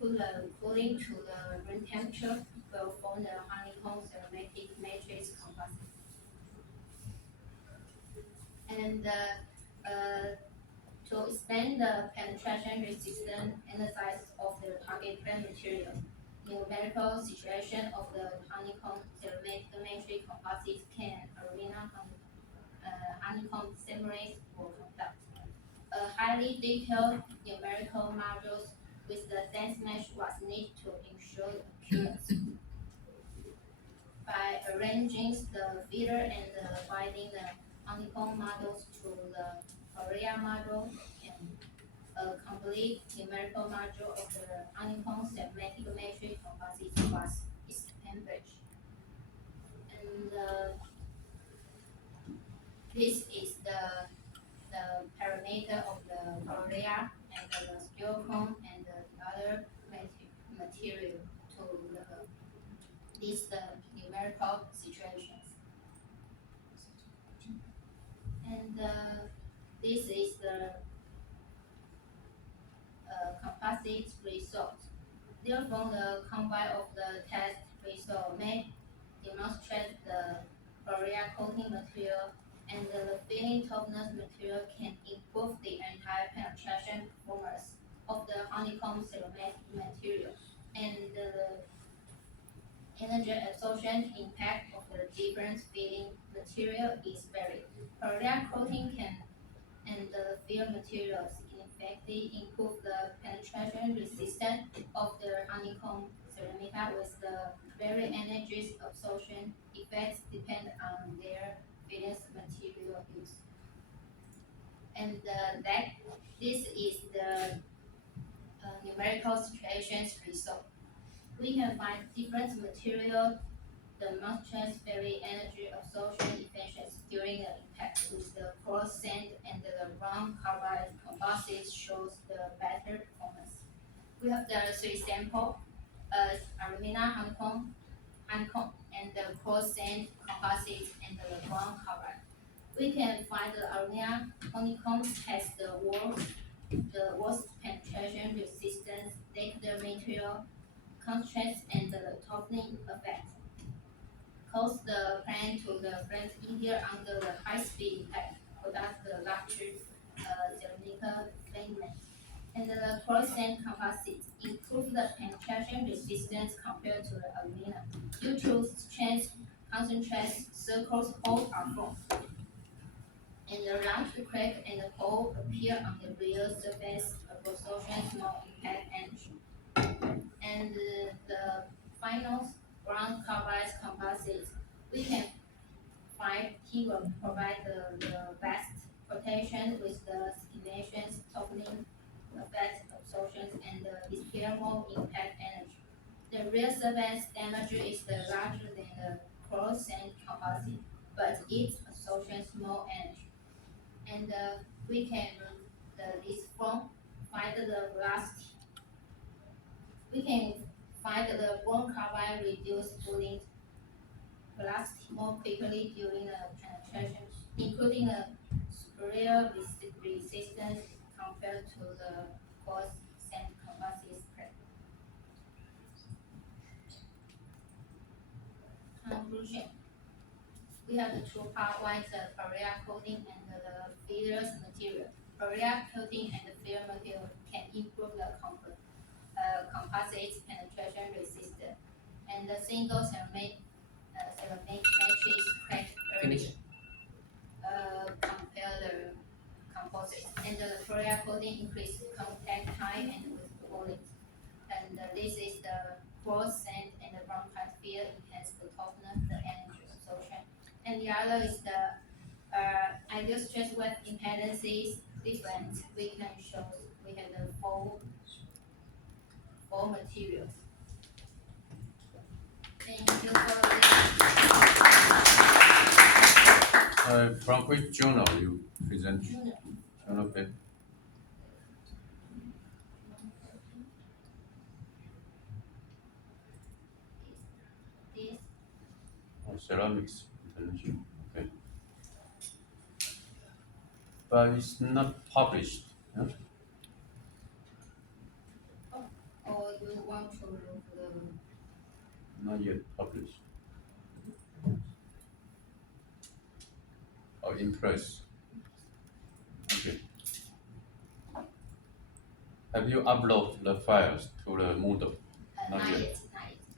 put the cooling to the room temperature, will form the honeycomb ceramic matrix composite. And to expand the penetration resistance and the size of the target plant material, numerical situation of the honeycomb ceramic matrix composite can alumina honeycomb separate or conduct. A highly detailed numerical modules with the dense mesh was needed to ensure accuracy. By arranging the feeder and binding the honeycomb models to the Korea model and a complete numerical module of the honeycomb ceramic matrix composite was established. And this is the parameter of the Korea and the steel cone and the other material to list the numerical situations. And this is the composite result. Therefore, the combine of the test result may demonstrate the barrier coating material and the filling toughness material can improve the anti-penetration performance of the honeycomb ceramic material and the energy absorption impact of the different filling material is varied. Barrier coating can and the fill material significantly improve the penetration resistance of the honeycomb ceramica with the very energy absorption effects depend on their various material use. And that this is the numerical situations result. We can find different material demonstrates very energy absorption efficiency during the impact with the cross sand and the round carbide composites shows the better performance. We have the three samples, alumina honeycomb, and the cross sand composites and the round carbide. We can find the alumina honeycomb has the worst penetration resistance, thicker material, contrast, and the toughening effect. Cause the plane to the front interior under the high-speed impact without the larger ceramic fragment. And the cross-sand composite improve the penetration resistance compared to the aluminum due to strength concentrated circles holes are formed. And the round crack and the hole appear on the rear surface of absorption small impact energy. And the final ground carbide composites, we can find he will provide the best protection with the stimulations, toughening, effect, absorption, and the disappearable impact energy. The real surface damage is the larger than the cross and composite, but its absorption small energy. And we can this form find the velocity. We can find the bone carbide reduce cooling velocity more quickly during the penetration, including a superior resistance compared to the coarse sand composite spread. Conclusion. We have the two part. One is the barrier coating and the fillers material. Barrier coating and the filler material can improve the composite penetration resistance. And the single ceramic matrix crack earlier compare the composites. And the barrier coating increase contact time and with quality. And this is the cross sand and the brown part fill enhance the toughness, the energy absorption. And the other is the ideal stress web impedances different. We can show we have the four materials. Thank you for listening. From which journal you present? Journal. paper? This. Ceramics International. Okay. But it's not published. Yeah? Or you want to look the Not yet published. Oh, in press. Okay. Have you uploaded the files to the Moodle? Not yet. Not yet.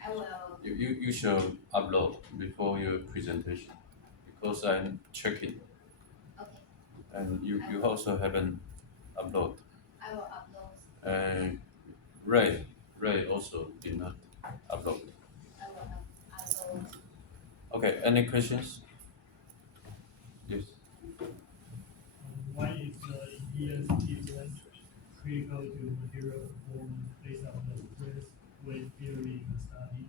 I will. You should upload before your presentation because I'm checking. Okay. And you also haven't uploaded. I will upload. Ray also did not upload. I will. Okay, any questions? Yes. Why is the impedance difference critical to material performance based on the stress weight theory in the study?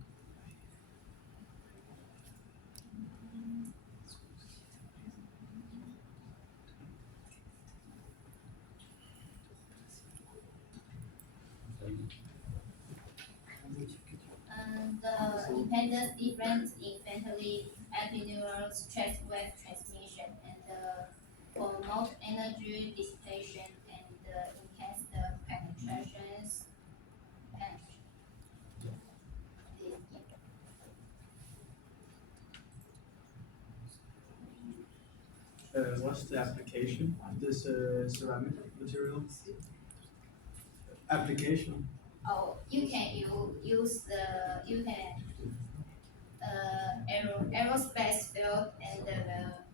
The impedance difference infinitely epidural stress wave transmission and promote energy dissipation and enhance the penetrations. what's the application of this ceramic material? Application. Oh, you can use aerospace field and the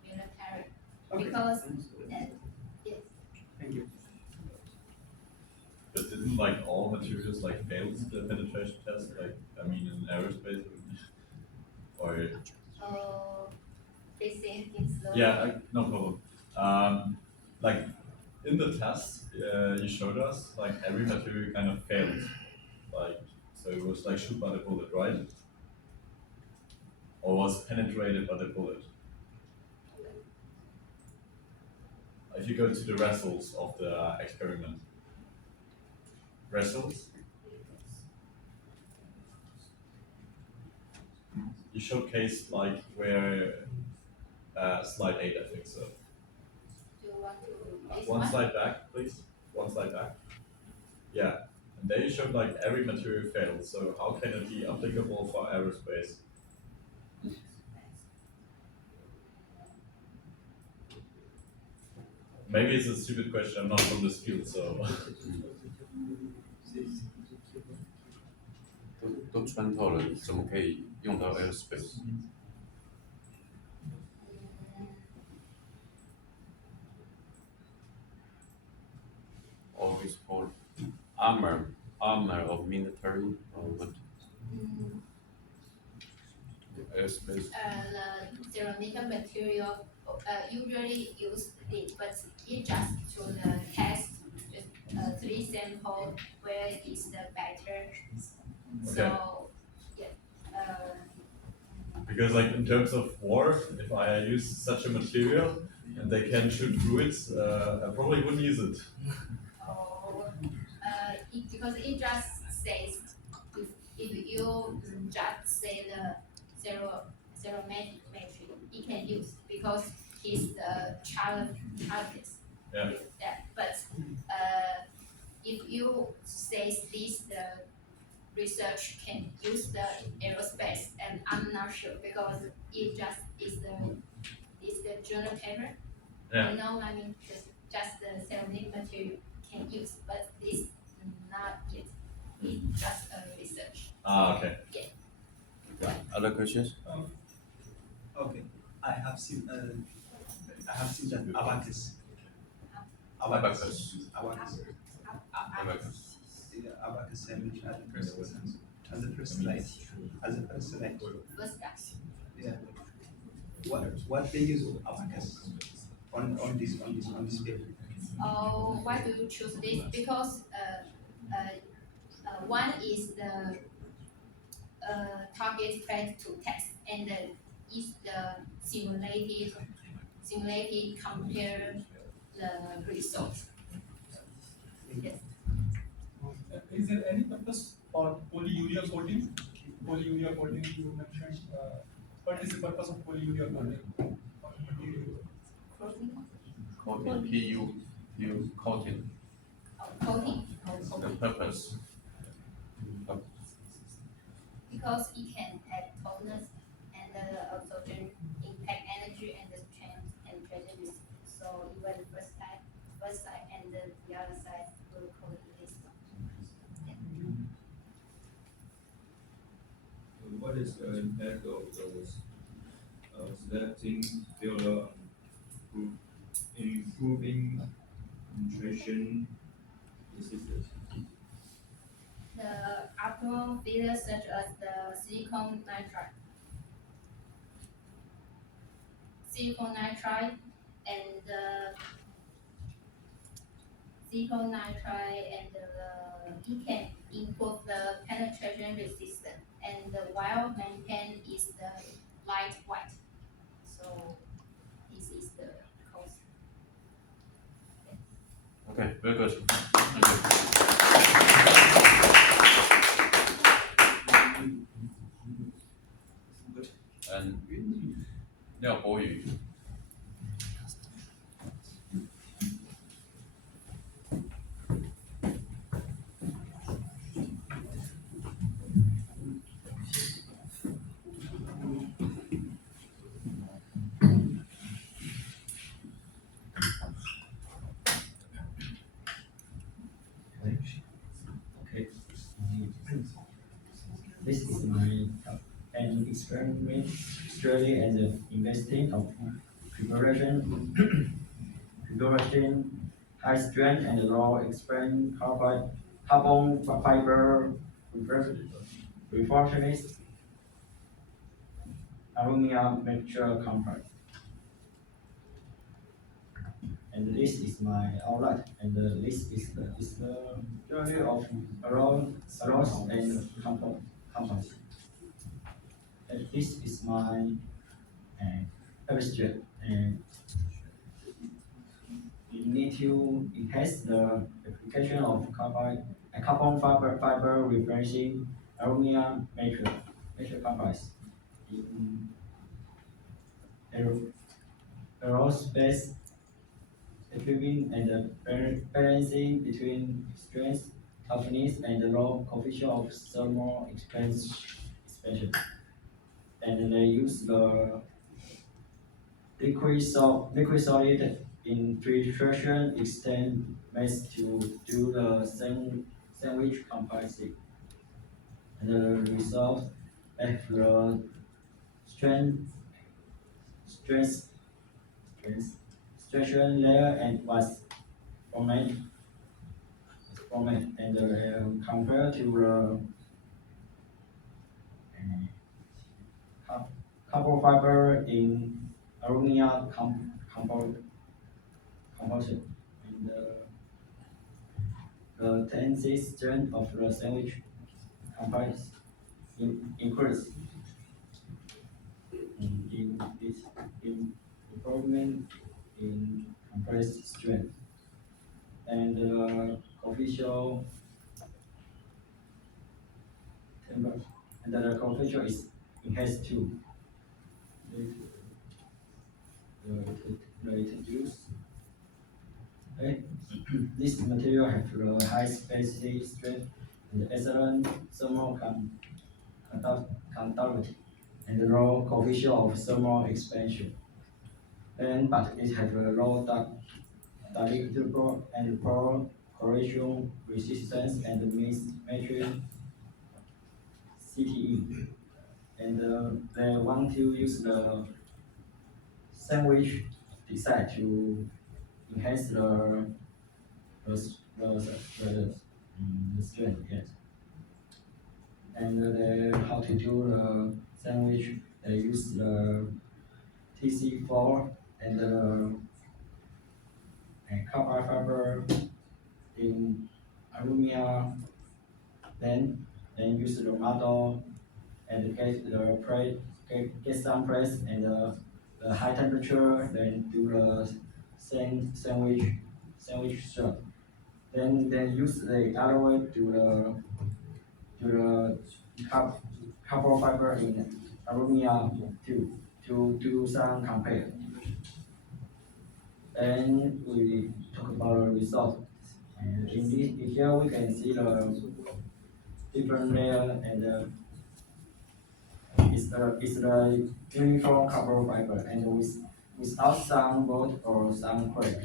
military Okay. because yes. Thank you. But didn't like all materials like fail the penetration test? Like I mean in aerospace or Please say things slowly. yeah, no problem. Like in the test, you showed us like every material kind of failed. Like so it was like shoot by the bullet, right? Or was penetrated by the bullet. If you go to the results of the experiment, results, you showcase like where slide 8, I think so. Do you want to this One slide back, please. One slide back. Yeah, and there you showed like every material failed. So how can it be applicable for aerospace? Maybe it's a stupid question. I'm not from this field, so. 都穿透了，怎么可以用到 aerospace？ Always for armor of military or what? Aerospace. The ceramic material usually use it, but it just to the test 3 sample where is the better. So yeah. Because like in terms of war, if I use such a material and they can shoot through it, I probably wouldn't use it. Because it just says if you just say the zero metric, it can use because he's the childless. Yeah. But if you say this, the research can use the aerospace, and I'm not sure because it just is the journal paper. Yeah. No, I mean just the ceramic material can use, but this not yet. It's just a research. Ah, okay. Yeah. Other questions? Okay, I have seen that abacus. Abacus. Yeah, abacus sandwich as the first slide. First class. Yeah. What they use abacus on this paper? Why do you choose this? Because one is the target plate to test, and is the simulated compare the results. Yes. Is there any purpose for polyurea coating? Polyurea coating you mentioned. What is the purpose of polyurea coating? Coating. P-U coating. Coating. The purpose. Because it can have tonus and also can impact energy and the strength and prejudice. So even the first side and the other side will coat this one. What is the impact of those selecting filter improving nutrition diseases? The optimal filler such as the silicon nitride. And it can improve the penetration resistance, and the while maintain is the light white. So this is the cost. Okay, very good. And 廖博宇。This is my an experiment study and investing of preparation high strength and low explain carbon fiber reinforcement aluminum mixture complex. And this is my outlet, and this is the theory of arrows and compass. And this is my abstract, and you need to enhance the application of carbon fiber referencing aluminum metal complex in aerospace achieving and balancing between strength, toughness, and the low coefficient of thermal expansion. And they use the liquid solid infiltration extend mass to do the sandwich composite. And the result of the strength, stress, stress, stretching layer and was formed and compared to the carbon fiber in aluminum composite. And the tensile strength of the sandwich composite increase in this improvement in compressed strength. And the coefficient and the coefficient is enhanced too. Reduce. Okay. This material has a high specific strength and excellent thermal conductivity and low coefficient of thermal expansion. But it has a low dielectrical and poor corrosion resistance and metric CTE. And they want to use the sandwich design to enhance the strength. Yes. And how to do the sandwich? They use the TC4 and copper fiber in aluminum, then use the model and get the press, get some press and the high temperature, then do the sandwich shot. Then use the alloy to the carbon fiber in aluminum to do some compare. And we talk about the result. And here we can see the different layer and it's the uniform carbon fiber and without some bolt or some crack.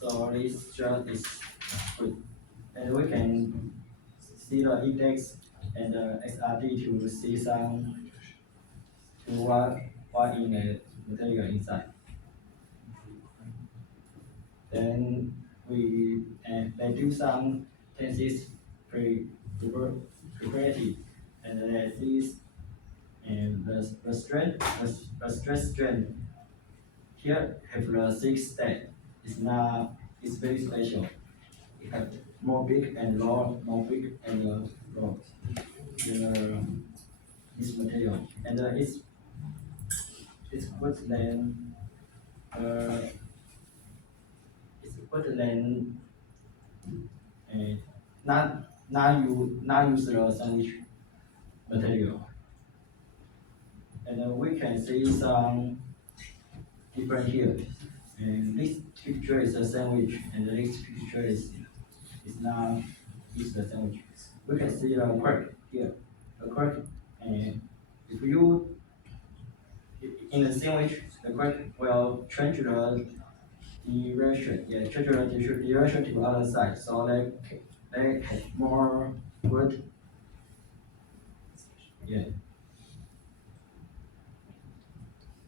So this shirt is good. And we can see the index and the XRD to see some to what in the material inside. Then they do some tests preparatory and they see and the stress strength here have the 6 step. It's very special. It have more big and low, more big and low. This material and it's good than it's good than not use the sandwich material. And we can see some different here. And this picture is a sandwich, and this picture is not is the sandwich. We can see the crack here. The crack, and if you in the sandwich, the crack will change the direction. Yeah, change the direction to the other side, so they have more good Yeah.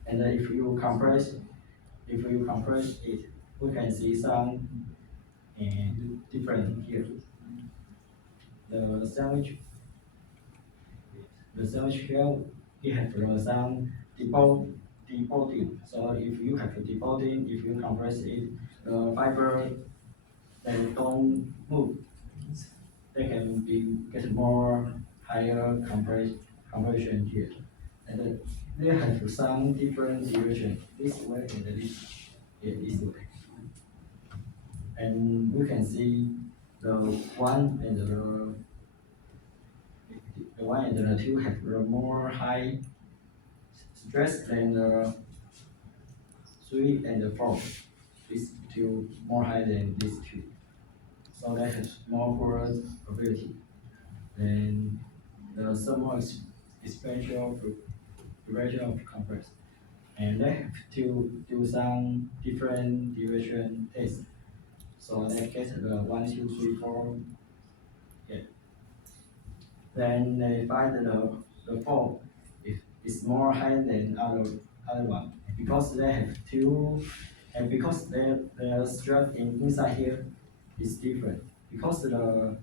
And if you compress it, we can see some different here. The sandwich, here, it have some deboarding. So if you have deboarding, if you compress it, the fiber they don't move. They can get more higher compression here. And they have some different direction. This way and this way. And we can see the one and the one and the two have the more high stress than the 3 and the 4. These two more high than these two. So that has more porous ability. And the thermal expansion preparation of compress. And they have to do some different duration tests. So they get the 1, 2, 3, 4. Yeah. Then they find the 4 if it's more high than other one because they have two, and because their stress inside here is different because the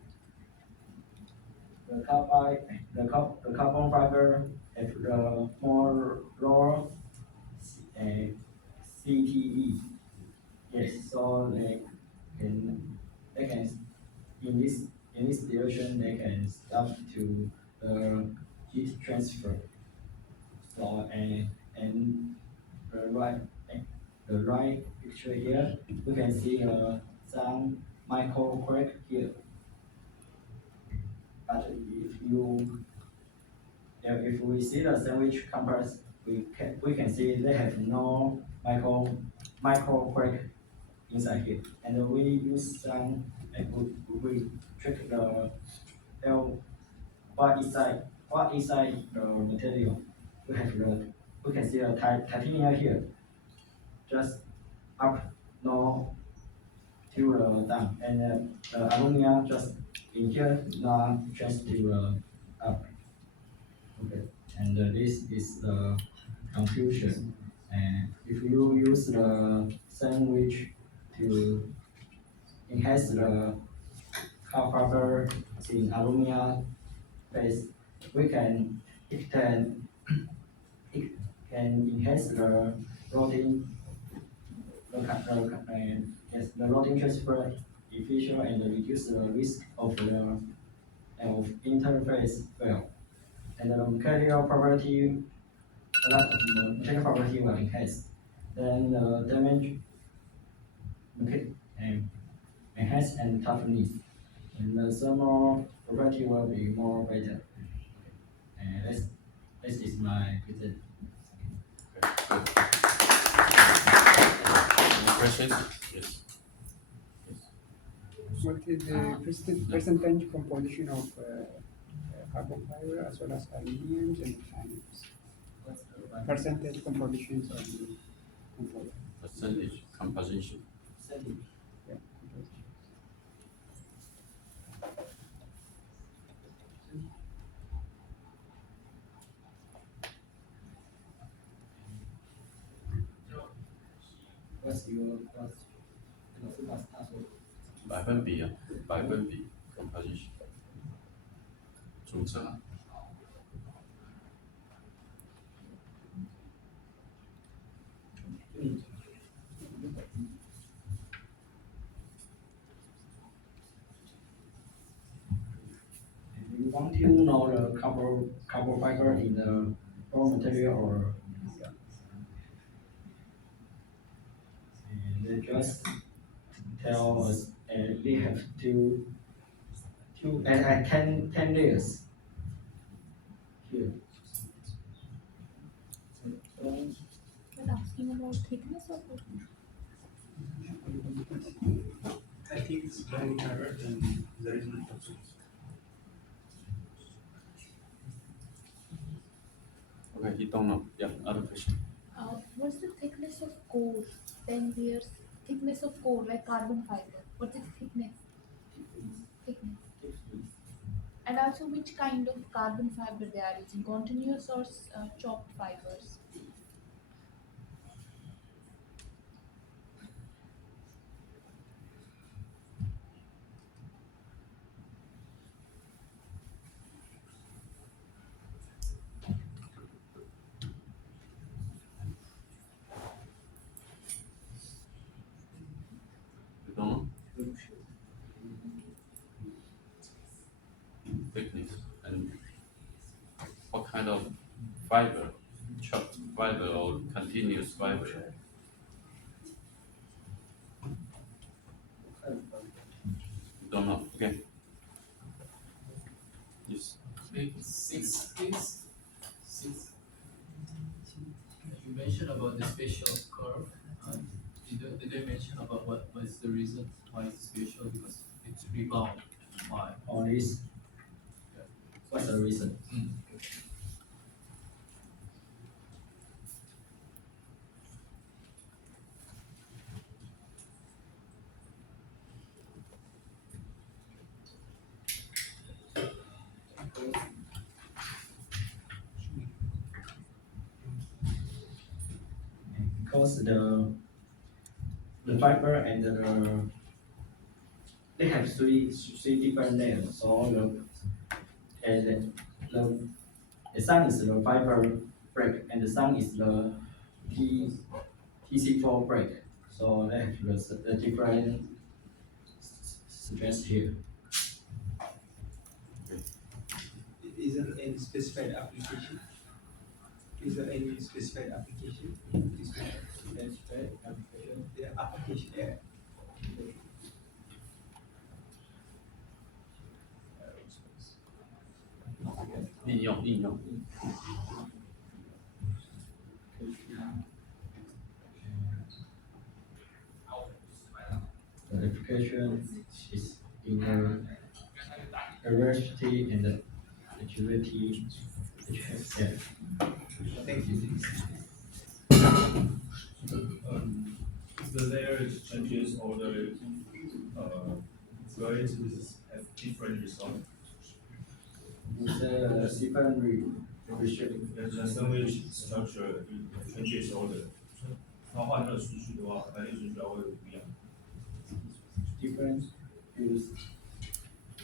carbon fiber have the more lower CTE. Yes, so they can in this direction they can stop to the heat transfer. So and the right picture here we can see some micro crack here. But if we see the sandwich compress, we can see they have no micro crack inside here, and we use some we check the L what inside the material. We can see the titanium here, just up no to down, and the aluminum just in here not just to up. Okay, and this is the conclusion. And if you use the sandwich to enhance the copper in aluminum base, it can enhance the loading the loading transfer efficient and reduce the risk of the interface fail. And the material property will enhance. Then the damage enhance and toughness. And the thermal property will be more better. And this is my present. Any questions? Yes. What is the percentage composition of carbon fiber as well as aluminum and titaniums? Percentage compositions of the component. Percentage composition. Yeah. What's your first? 百分比啊，百分比 composition 组成。You want to know the carbon fiber in the raw material or and they just tell us they have two 10 layers here. You're asking about thickness or what? I think it's very hard and there is no option. Okay, you don't know. Yeah, other question. What's the thickness of core? 10 layers. Thickness of core, like carbon fiber. What's its thickness? Thickness. And also which kind of carbon fiber they are using, continuous or chopped fibers. You don't know? Thickness and what kind of fiber, chopped fiber or continuous fiber? You don't know. Okay. Yes. Maybe 6 is 6. You mentioned about the spatial curve. Did they mention about what is the reason why it's spatial? Because it's rebound. Why? Or is what's the reason? Because the fiber and they have three different layers. So the sun is the fiber break and the sun is the TC4 break. So they have the different stress here. Is there any specified application? Is there any specified application? Specified application. Yeah, application. Yeah.應用 The application is in the diversity and the agility. Yeah. Thank you. The layer changes or the fluid has different result. It's a different result. The sandwich structure changes order. 它换那个顺序的话，排列顺序会不一样。Different.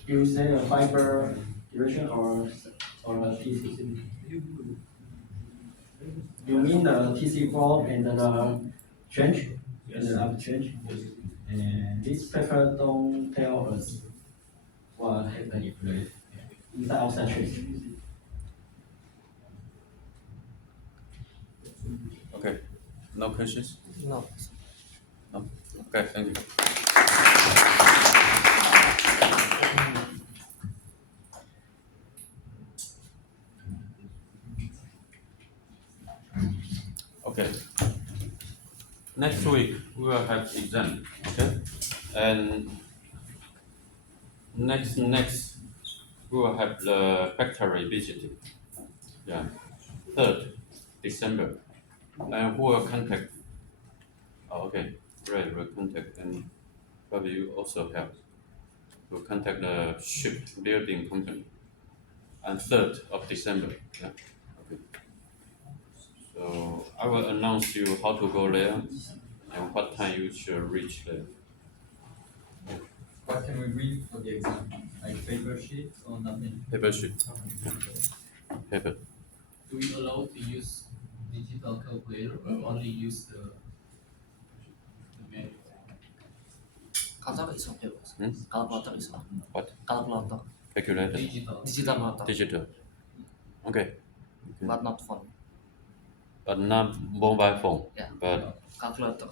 You say a fiber duration or a TC? You mean the TC4 and the change? Yes. And the up change? And this paper don't tell us what happened if the inside outside change. Okay. No questions? No. No? Okay, thank you. Okay. Next week we will have exam. Okay? And next we will have the factory visiting. Yeah. 3rd December. And who will contact? Oh, okay. Great, we'll contact and probably you also help. We'll contact the shipbuilding company. And 3rd of December. Yeah. Okay. So I will announce you how to go there and what time you should reach there. What can we read for the exam? Like paper sheet or nothing? Paper sheet. Paper. Do we allow to use digital calculator or only use the manual? Calculator is okay. Hmm? Calculator is okay. What? Calculator. Calculator. Digital calculator. Digital. Okay. But not phone. But not mobile phone. Yeah. But Calculator.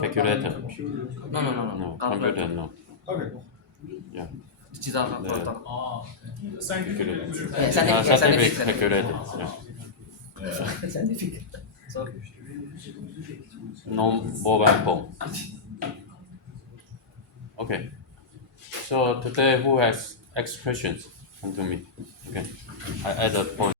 calculator. No. Computer no. Okay. Yeah. Digital calculator. Oh, Calculator. Yeah, scientific Calculator. Yeah. Scientific. So No mobile phone. Okay. So today who has X questions? Come to me. Okay. I add a point.